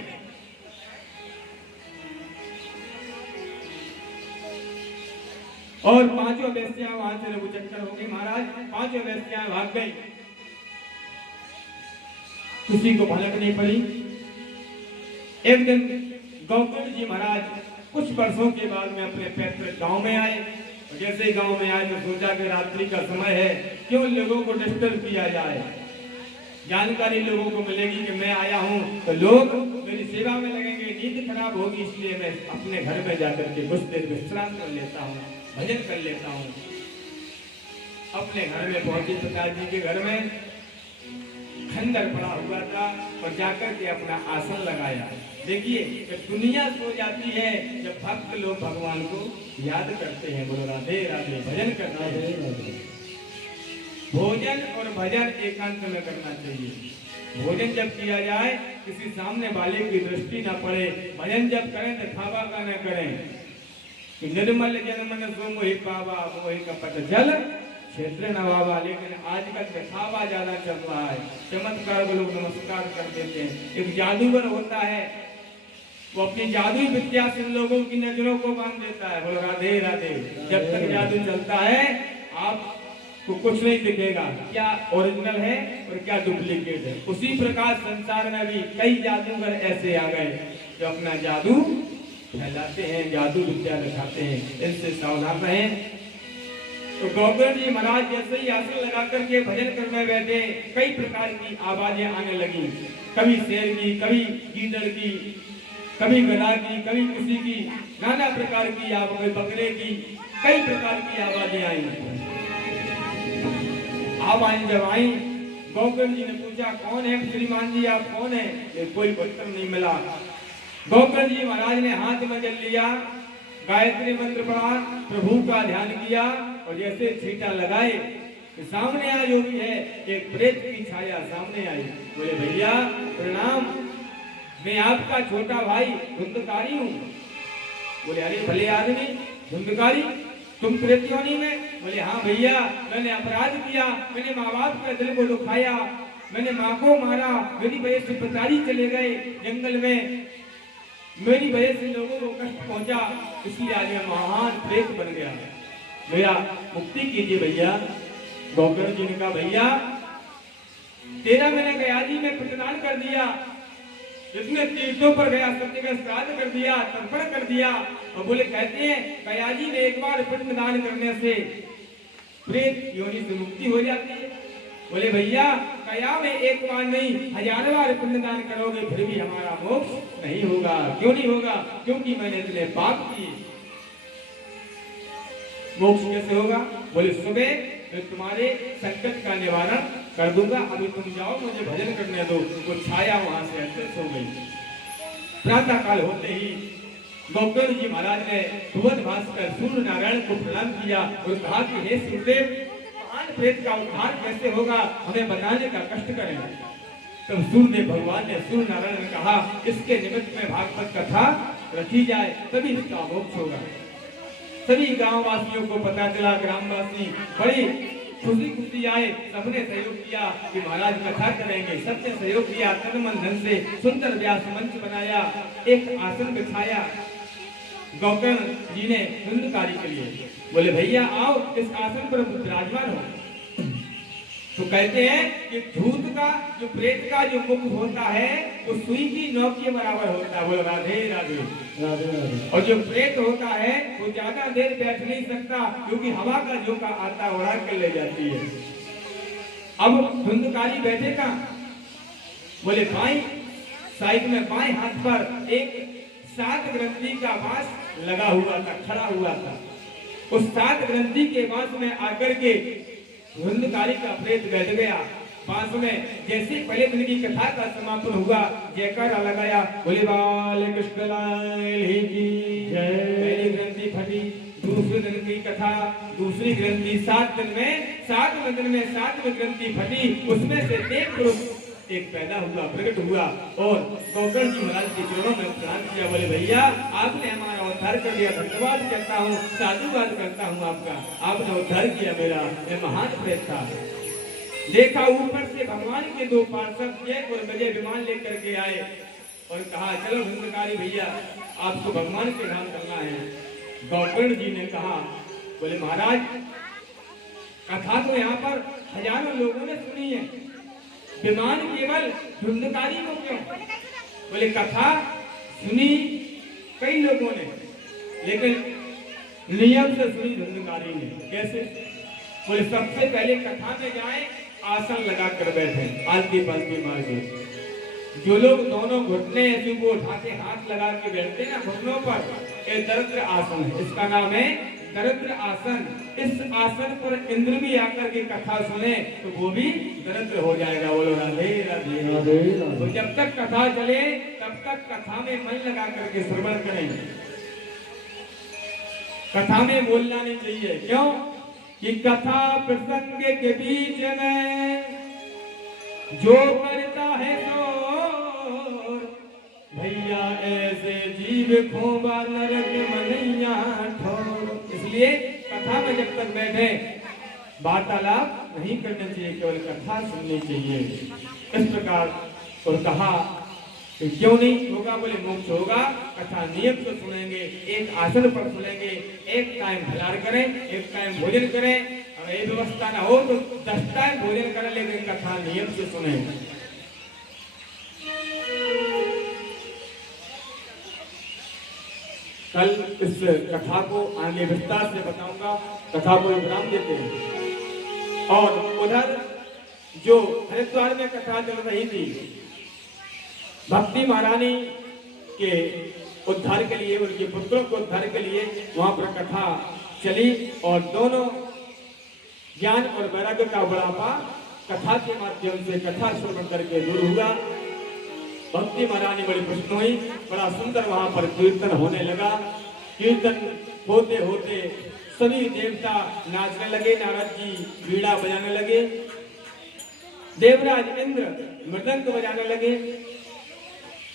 और 5 वेश्याएं वहां से रघु चक्कर हो गई। महाराज 5 वेश्याएं भाग गई, किसी को भनक नहीं पड़ी। एक दिन गौतम जी महाराज कुछ वर्षों के बाद में अपने पैतृक गांव में आए। जैसे ही गांव में आए तो सोचा कि रात्रि का समय है, क्यों लोगों को डिस्टर्ब किया जाए, जानकारी लोगों को मिलेगी कि मैं आया हूं तो लोग मेरी सेवा में लगेंगे, नींद खराब होगी, इसलिए मैं अपने घर में जाकर के कुछ देर विश्राम कर लेता हूँ, भजन कर लेता हूँ। अपने घर में पहुंचे, पिताजी के घर में खंडर पड़ा हुआ था और जाकर के अपना आसन लगाया। देखिए जब दुनिया सो जाती है, जब भक्त लोग भगवान को याद करते हैं, बोलो राधे राधे, भजन करते हैं। भोजन और भजन एकांत में करना चाहिए। भोजन जब किया जाए किसी सामने वाले की दृष्टि न पड़े, भजन जब करें तो खावा का न करें। निर्मल जन मन सो मोहि पावा, मोहि कपट जल क्षेत्र नवावा। लेकिन आजकल दिखावा ज्यादा चल रहा है, चमत्कार को लोग नमस्कार कर देते हैं। एक जादूगर होता है, वो अपनी जादुई विद्या से लोगों की नजरों को बांध देता है। बोलो राधे राधे। जब तक जादू चलता है आपको कुछ नहीं दिखेगा, क्या ओरिजिनल है और क्या डुप्लीकेट है। उसी प्रकार संसार में भी कई जादूगर ऐसे आ गए जो अपना जादू फैलाते हैं, जादू विद्या दिखाते हैं, इनसे सावधान रहें। तो गौतम जी महाराज जैसे ही आसन लगा करके भजन करने बैठे, कई प्रकार की आवाजें आने लगी। कभी शेर की, कभी गीदड़ की, कभी गधा की, कभी किसी की, नाना प्रकार की आवाजें, बकरे की, कई प्रकार की आवाजें आई। आवाजें जब आई, गौतम जी ने पूछा कौन है श्रीमान जी, आप कौन है? कोई उत्तर नहीं मिला। गौतम जी महाराज ने हाथ में जल लिया, गायत्री मंत्र पढ़ा, प्रभु का ध्यान किया और जैसे छींटा लगाए सामने आ जो भी है एक प्रेत की छाया सामने आई। बोले भैया प्रणाम, मैं आपका छोटा भाई धुंधकारी हूँ। बोले अरे भले आदमी धुंधकारी, तुम प्रेत योनि में? बोले हाँ भैया, मैंने अपराध किया, मैंने माँ बाप का दिल को दुखाया, मैंने माँ को मारा, मेरी वजह से पिताजी चले गए जंगल में, मेरी वजह से लोगों को कष्ट पहुंचा, इसलिए आज मैं महान प्रेत बन गया, मेरा मुक्ति कीजिए भैया। गौतम जी ने कहा भैया तेरा मैंने गया जी में पिंडदान कर दिया, जितने तीर्थों पर गया सब जगह श्राद्ध कर दिया, तर्पण कर दिया। और बोले कहते हैं कया जी ने एक बार पिंडदान करने से प्रेत योनि से मुक्ति हो जाती है। बोले भैया कया में एक बार नहीं 1000 बार पिंडदान करोगे फिर भी हमारा मोक्ष नहीं होगा। क्यों नहीं होगा? क्योंकि मैंने इतने पाप किए। मोक्ष कैसे होगा? बोले सुबह मैं तुम्हारे संकट का निवारण कर दूंगा, अभी तुम जाओ मुझे भजन करने दो। वो छाया वहां से अदृश्य हो गई। प्रातः काल होते ही गौतम जी महाराज ने भुवन भास्कर सूर्य नारायण को प्रणाम किया और कहा कि हे सूर्यदेव, महान प्रेत का उद्धार कैसे होगा, हमें बताने का कष्ट करें। तब सूर्यदेव भगवान ने सूर्य नारायण ने कहा इसके निमित्त में भागवत कथा रखी जाए तभी इसका मोक्ष होगा। सभी गांव वासियों को पता चला, ग्रामवासी बड़ी खुशी खुशी आए, सबने सहयोग किया कि महाराज कथा करेंगे। सबने सहयोग किया, तन मन धन से सुंदर व्यास मंच बनाया, एक आसन बिछाया गौतम जी ने धुंधकारी के लिए। बोले भैया आओ इस आसन पर विराजमान हो। तो कहते हैं कि धूत का जो प्रेत का जो मुख होता है वो सुई की नोक के बराबर होता है। बोले राधे राधे राधे राधे। और जो प्रेत होता है वो ज्यादा देर बैठ नहीं सकता क्योंकि हवा का झोंका आता उड़ा कर ले जाती है। अब धुंधकारी बैठेगा, बोले बाई साइड में बाएं हाथ पर एक 7 ग्रंथि का बांस लगा हुआ था, खड़ा हुआ था। उस 7 ग्रंथि के बांस में आकर के धुंधकारी का प्रेत बैठ गया पास में। जैसे पहले दिन की कथा का समापन हुआ, जयकारा लगाया, बोले बाल कृष्ण लाल की जय। पहली ग्रंथि फटी, दूसरे दिन की कथा, दूसरी ग्रंथि 7 दिन में 7वीं ग्रंथि फटी। उसमें से देव पुरुष एक पैदा हुआ, प्रकट हुआ और गौतम जी महाराज के चरणों में प्रणाम किया। बोले भैया आपने हमारा उद्धार कर दिया, धन्यवाद करता हूँ, साधुवाद करता हूँ आपका, आपने उद्धार किया मेरा। मैं महान प्रेत था। देखा ऊपर से भगवान के 2 पार्षद जय और विजय विमान लेकर के आए और कहा चलो धुंधकारी भैया आपको भगवान के धाम करना है। गौतम जी ने कहा, बोले महाराज कथा तो यहाँ पर हजारों लोगों ने सुनी है, विमान केवल धुंधकारी को क्यों? बोले कथा सुनी कई लोगों ने लेकिन नियम से सुनी धुंधकारी ने। कैसे? बोले सबसे पहले कथा में जाए आसन लगा कर बैठे, आलती पालती मार के। जो लोग दोनों घुटने ऐसे को उठा के हाथ लगा के बैठते ना घुटनों पर, ये दरिद्र आसन है, इसका नाम है दरिद्र आसन। इस आसन पर इंद्र भी आकर के कथा सुने तो वो भी दरिद्र हो जाएगा। बोलो राधे राधे राधे। तो जब तक कथा चले तब तक कथा में मन लगा करके श्रवण करें। कथा में बोलना नहीं चाहिए, क्यों कि कथा प्रसंग के बीच में जो करता है शोर, भैया ऐसे जीव खोबा नरक मनैया ठोर। इसलिए कथा में जब तक बैठे वार्तालाप नहीं करना चाहिए, केवल कथा सुननी चाहिए। इस प्रकार और कहा कि क्यों नहीं होगा? बोले मोक्ष होगा, कथा नियम से सुनेंगे, एक आसन पर सुनेंगे, एक टाइम फलाहार करें, एक टाइम भोजन करें। और ये व्यवस्था ना हो तो 10 टाइम भोजन करें लेकिन कथा नियम से सुने। कल इस कथा को आगे विस्तार से बताऊंगा, कथा को विराम देते हैं। और उधर जो हरिद्वार में कथा चल रही थी, भक्ति महारानी के उद्धार के लिए, उनके पुत्रों के उद्धार के लिए वहां पर कथा चली और दोनों ज्ञान और वैराग्य का बढ़ावा कथा के माध्यम से कथा श्रवण करके दूर हुआ। भक्ति महारानी बड़ी प्रसन्न हुई, बड़ा सुंदर वहां पर कीर्तन होने लगा। कीर्तन होते होते सभी देवता नाचने लगे, नारद जी वीणा बजाने लगे, देवराज इंद्र मृदंग बजाने लगे।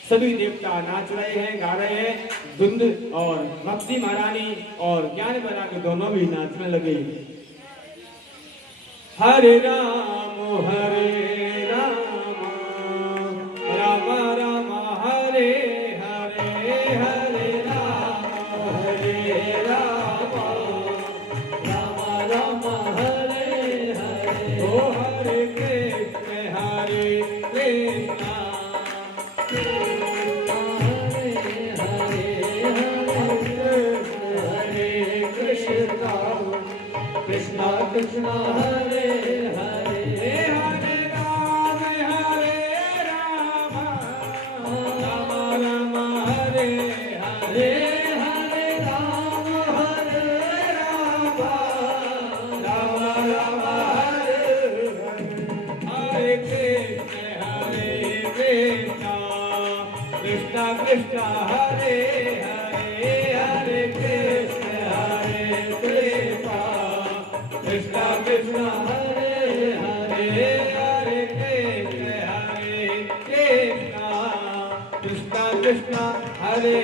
सभी देवता नाच रहे हैं, गा रहे हैं। धुंध और भक्ति महारानी और ज्ञान वैराग्य दोनों भी नाचने लगे। हरे राम राम राम हरे हरे, हरे राम राम राम हरे हरे। ओ हरे कृष्ण कृष्ण कृष्णा कृष्णा हरे हरे हरे राम राम राम हरे हरे हरे राम राम राम हरे हरे कृष्णा कृष्णा कृष्णा हरे हरे हरे कृष्ण कृष्ण हरे हरे हरे कृष्ण कृष्ण हरे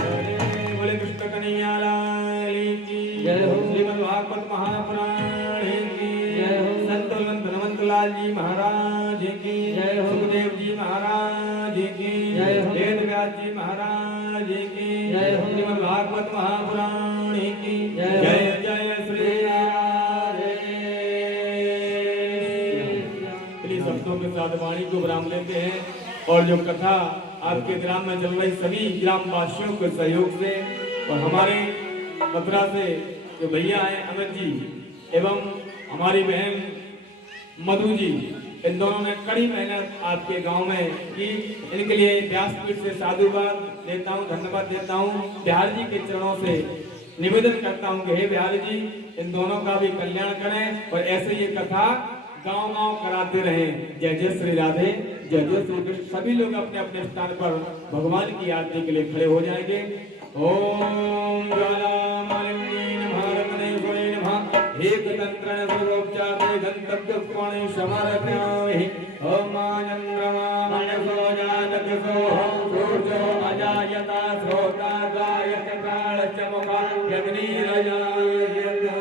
हरे बोले कृष्ण कन्हैया लाल की जय हो। श्रीमद् भागवत महापुराण की जय हो। संत हनुमंत लाल जी महाराज की जय हो। सुखदेव जी महाराज की जय हो। वेद व्यास जी महाराज की जय हो। श्रीमद् भागवत महापुराण की जय हो। जय जय श्री राधे। चलिए शब्दों के साथ वाणी को विराम लेते हैं और जो कथा आपके ग्राम में चल रही सभी ग्राम वासियों के सहयोग से और हमारे मथुरा से जो भैया हैं अमित जी एवं हमारी बहन मधु जी, इन दोनों ने कड़ी मेहनत आपके गांव में की। इनके लिए व्यासपीठ से साधुवाद देता हूँ, धन्यवाद देता हूँ। बिहार जी के चरणों से निवेदन करता हूँ कि हे बिहार जी, इन दोनों का भी कल्याण करें और ऐसे ये कथा गांव-गांव कराते रहें। जय जय श्री राधे, जय जय श्री कृष्ण। सभी लोग अपने अपने स्थान पर भगवान की आरती के लिए खड़े हो जाएंगे। ओम ज्वालामालिनी नमः रत्नेश्वरी नमः एकदंत्रण सर्वोपचारे गंतव्य कोणे समर्पयामि। ओम चंद्रमा मनसो जातकसो सूर्यो अजायता श्रोता गायते प्राणचमुखा यज्ञीरजायतो।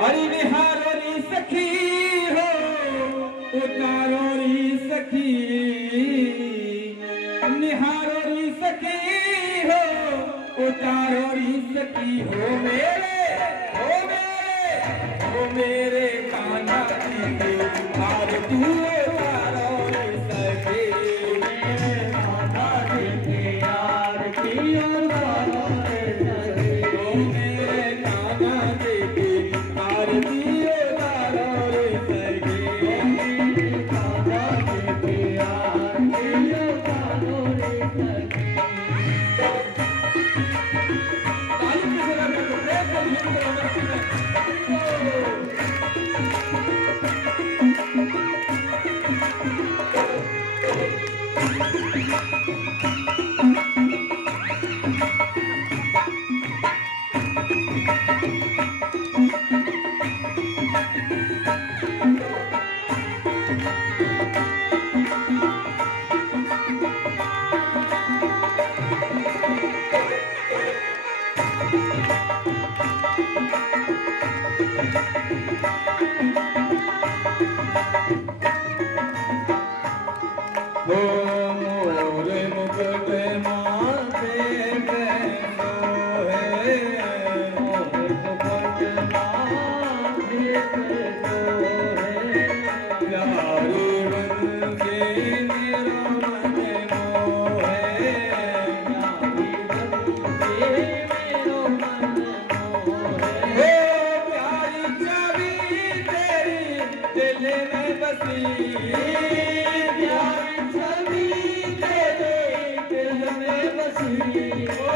हरि निहारो री सखी हो उतारो री सखी, निहारो री सखी हो उतारो री सखी हो मेरे कान्हा जी के आरती उतारो री सखी, मेरे कान्हा जी के आरती उतारो री सखी, ओ मेरे कान्हा जी के आरती उतारो री सखी, मेरे कान्हा जी के आरती उतारो री सखी। ताली के साथ में प्रेम से झूम करो मस्ती में। मोरे मुकुट माथे पे सोहे, मोरे मुकुट माथे पे सोहे, प्यारी बंसी मेरा मन मोहे, प्यारी बंसी मेरो मन मोहे, प्यारी छवि तेरी दिल में बसी, प्यारी छवि तेरे दिल में बसी, ओ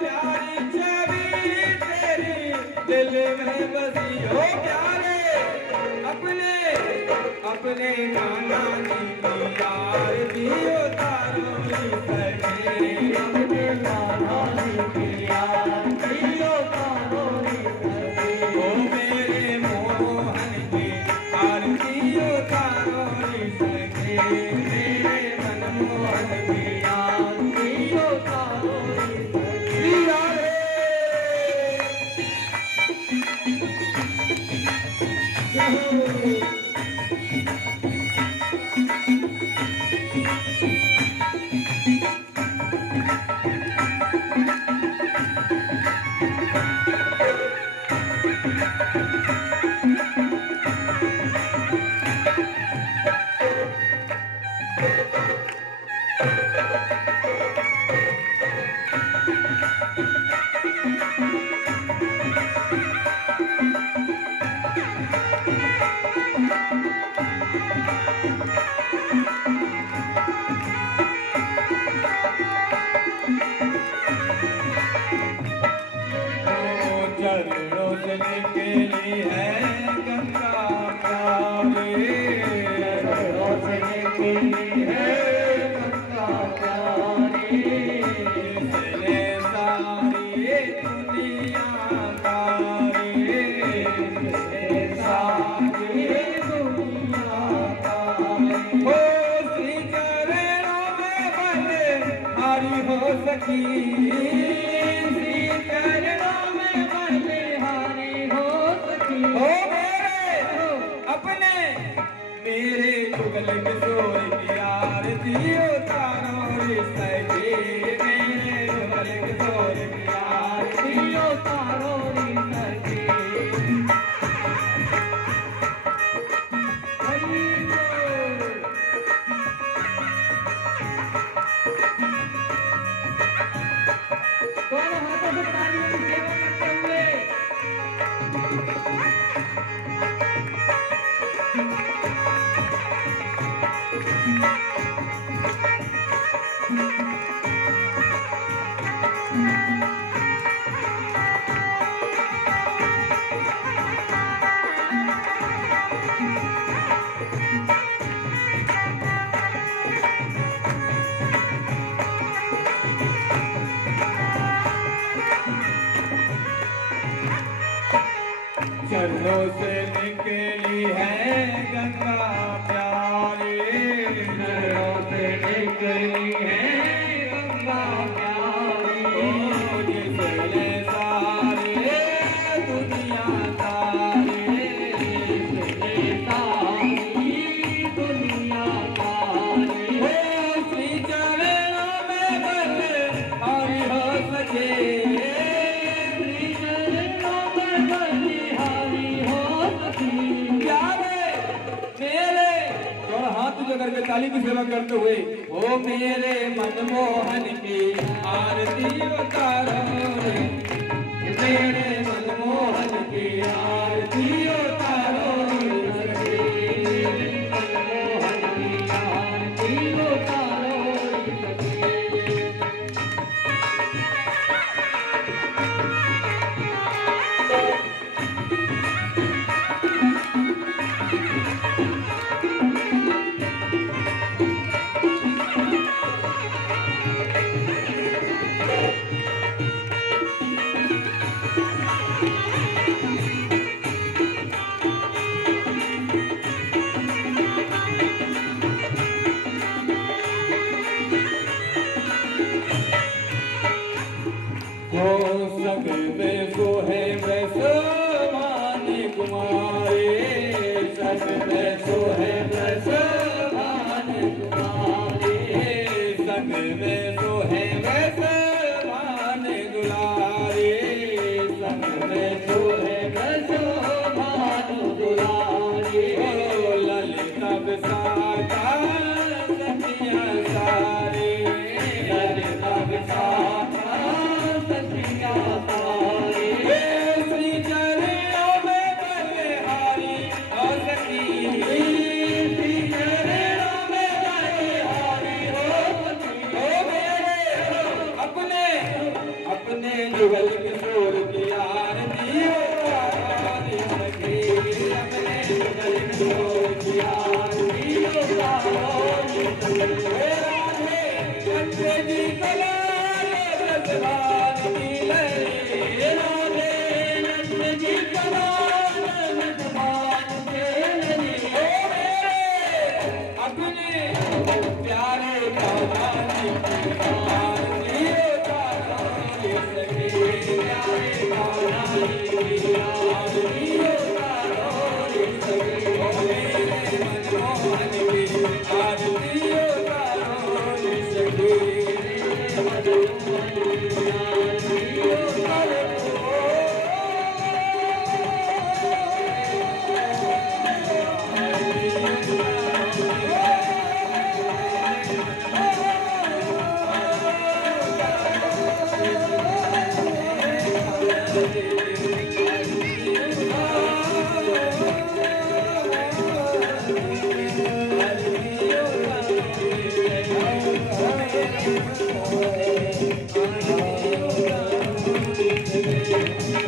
प्यारी छवि तेरी दिल में बसी, ओ प्यारे अपने अपने कान्हा जी की आरती उतारो री सखी, अपने कान्हा जी की आरती उतारो री सखी, ओ मेरे मोहन की आरती उतारो री सखी, मेरे मनमोहन की आरती उतारो री सखी। राधे जय हो। चरणों से निकली है गंगा प्यारी, चरणों से निकली है गंगा प्यारी, जिसने सारी दुनिया तारी, जिसने सारी दुनिया तारी। हो श्री चरणों में बलिहारी हो सकी, श्री चरणों में बलिहारी हो सकी। हो मेरे अपने मेरे जुगल किशोर की आरती उतारो रे सखी, मेरे जुगल किशोर की आरती दियो तारो री सखी। हरि बोल। दोनों हाथों से तालियों की सेवा करते हुए चरणों से निकली है गंगा प्यारी, चरणों से निकली है गंगा प्यारी, ओ जिसने सारी दुनिया तारी, जिसने सारी दुनिया तारी। ओ श्री चरणों में बलिहारी हो सके, श्री चरणों में बलिहारी हो सकी। प्यारे मेरे दोनों हाथ जो करके ताली की सेवा करते हुए, ओ मेरे मनमोहन की आरती उतारो रे, मेरे मनमोहन की आरती उतारो रे सखी। मनमोहन की आरती उतारो रे सखी। जो सब में सो है वैसो माने कुमारे, सब में सो है वैसो माने कुमारे, सब में सो है वैसो माने दुलारे, सब में सो है वैसो माने दुलारे, ओ ललिता विशाखा सखिया सारे, ललिता विशाखा सखिया तारी। श्री चरणों में बलिहारी हो सकी, श्री चरणों में बलिहारी हो सकी। ओ मेरे अपने अपने जुगल किशोर की आरती उतारो सकी, अपने जुगल किशोर की आरती उतारो सकी। हे राधे कंठे जी कलाल रसवान की लहरी, राधे नंद जी कलाल रसवान के लहरी, ओ मेरे अपने प्यारे भगवान की आरती उतारो सखी, प्यारे भगवान की आरती उतारो सखी, ओ मेरे मनमोहन की आरती उतारो सखी।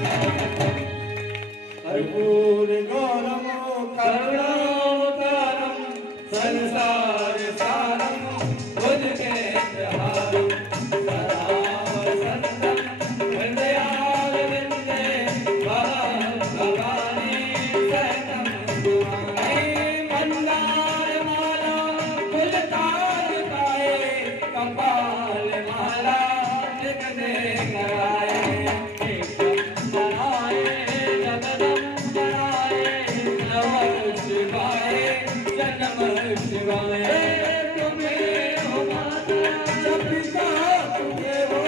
Thank you. करुणावतारम संसार सारम बुद्धे हारम सदा वसंतम हृदयाल विंदे भगवानी सतम गुणाने मंदार माला फुलतार गाए कपाल माला जगने कराए शिवाय तुम्हें हो माता सपिता तुम्हें हो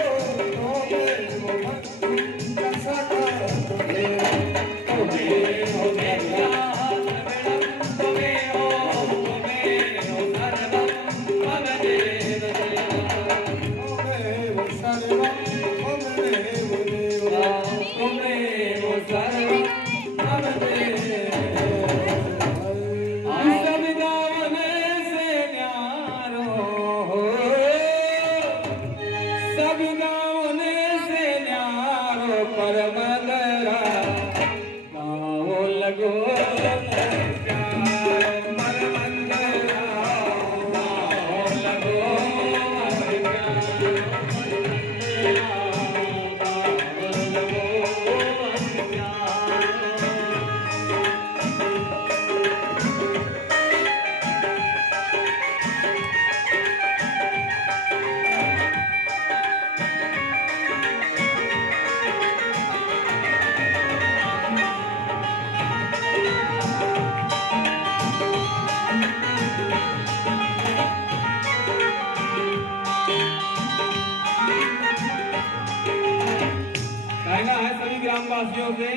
ग्रामवासियों से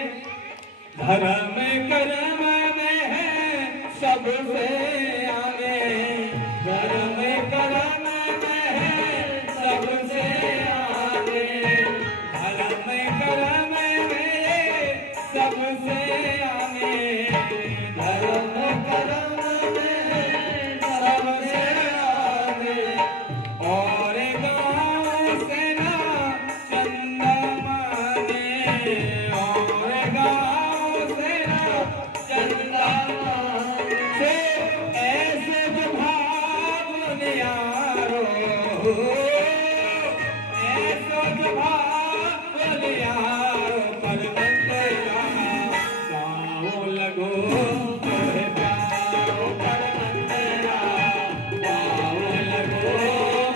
धर्म कर्म में है सबसे आगे धर्म कर्म में है सबसे आगे धर्म कर्म में सबसे आगे धर्म कर्म में सबसे आगे और गाँव से ना चंदा माने और गाँव से ना चंदा से ऐसे जो भाव नियारो ऐसे जो भाव नियारो पर बंदे का गाँव लगो मोहे प्यारो पर बंदे का गाँव लगो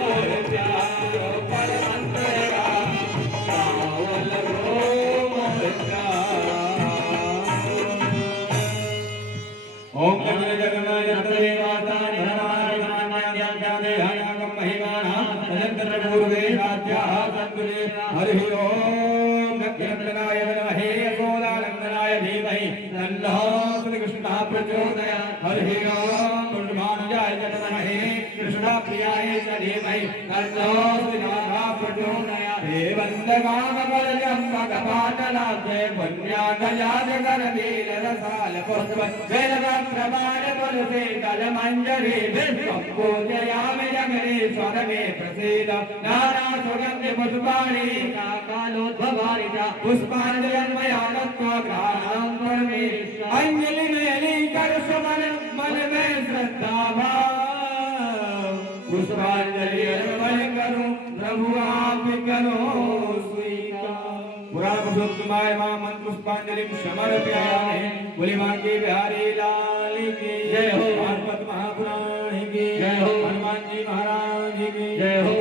मोहे प्यारो पर बंदे का गाँव लगो मोहे प्यारो ओम कपिल जगन्नाथ यंत्रे माता धनवाय धनान्यान्यान्याने हयागम महिमाना तजंत्र पूर्वे राज्याः संतुले हरि ओम नक्यनंदनाय विद्महे यशोदानंदनाय धीमहि तन्नः श्रीकृष्णः प्रचोदयात् हरि ओम गुणभानुजाय विद्महे कृष्णप्रियाय च धीमहि तन्नः श्रीरामः प्रचोदयात् हे वन्दगामकलजं भगवाननाथे पुण्यानयाजकरवीररसाल पुष्प वेदप्रमाण तुलसी दलमञ्जरी विश्वं पूजयामि जगदीश्वर मे प्रसीद नाना सुगन्धि पुष्पाणि काकालोद्भवानि च पुष्पाञ्जलिन्मया दत्त्वा ग्रहाणां करोमि अंजलि मेली कर सुमन मन में श्रद्धा भाव पुष्पांजलि अर्पण करूं प्रभु आप करो स्वीकार पुराण पुरुषोत्तमाय मां मंत्र पुष्पांजलि समर्पयामि बोलिमांगी बिहारी लाल की जय हो भागवत महापुराण की जय हो हनुमान जी महाराज की जय हो।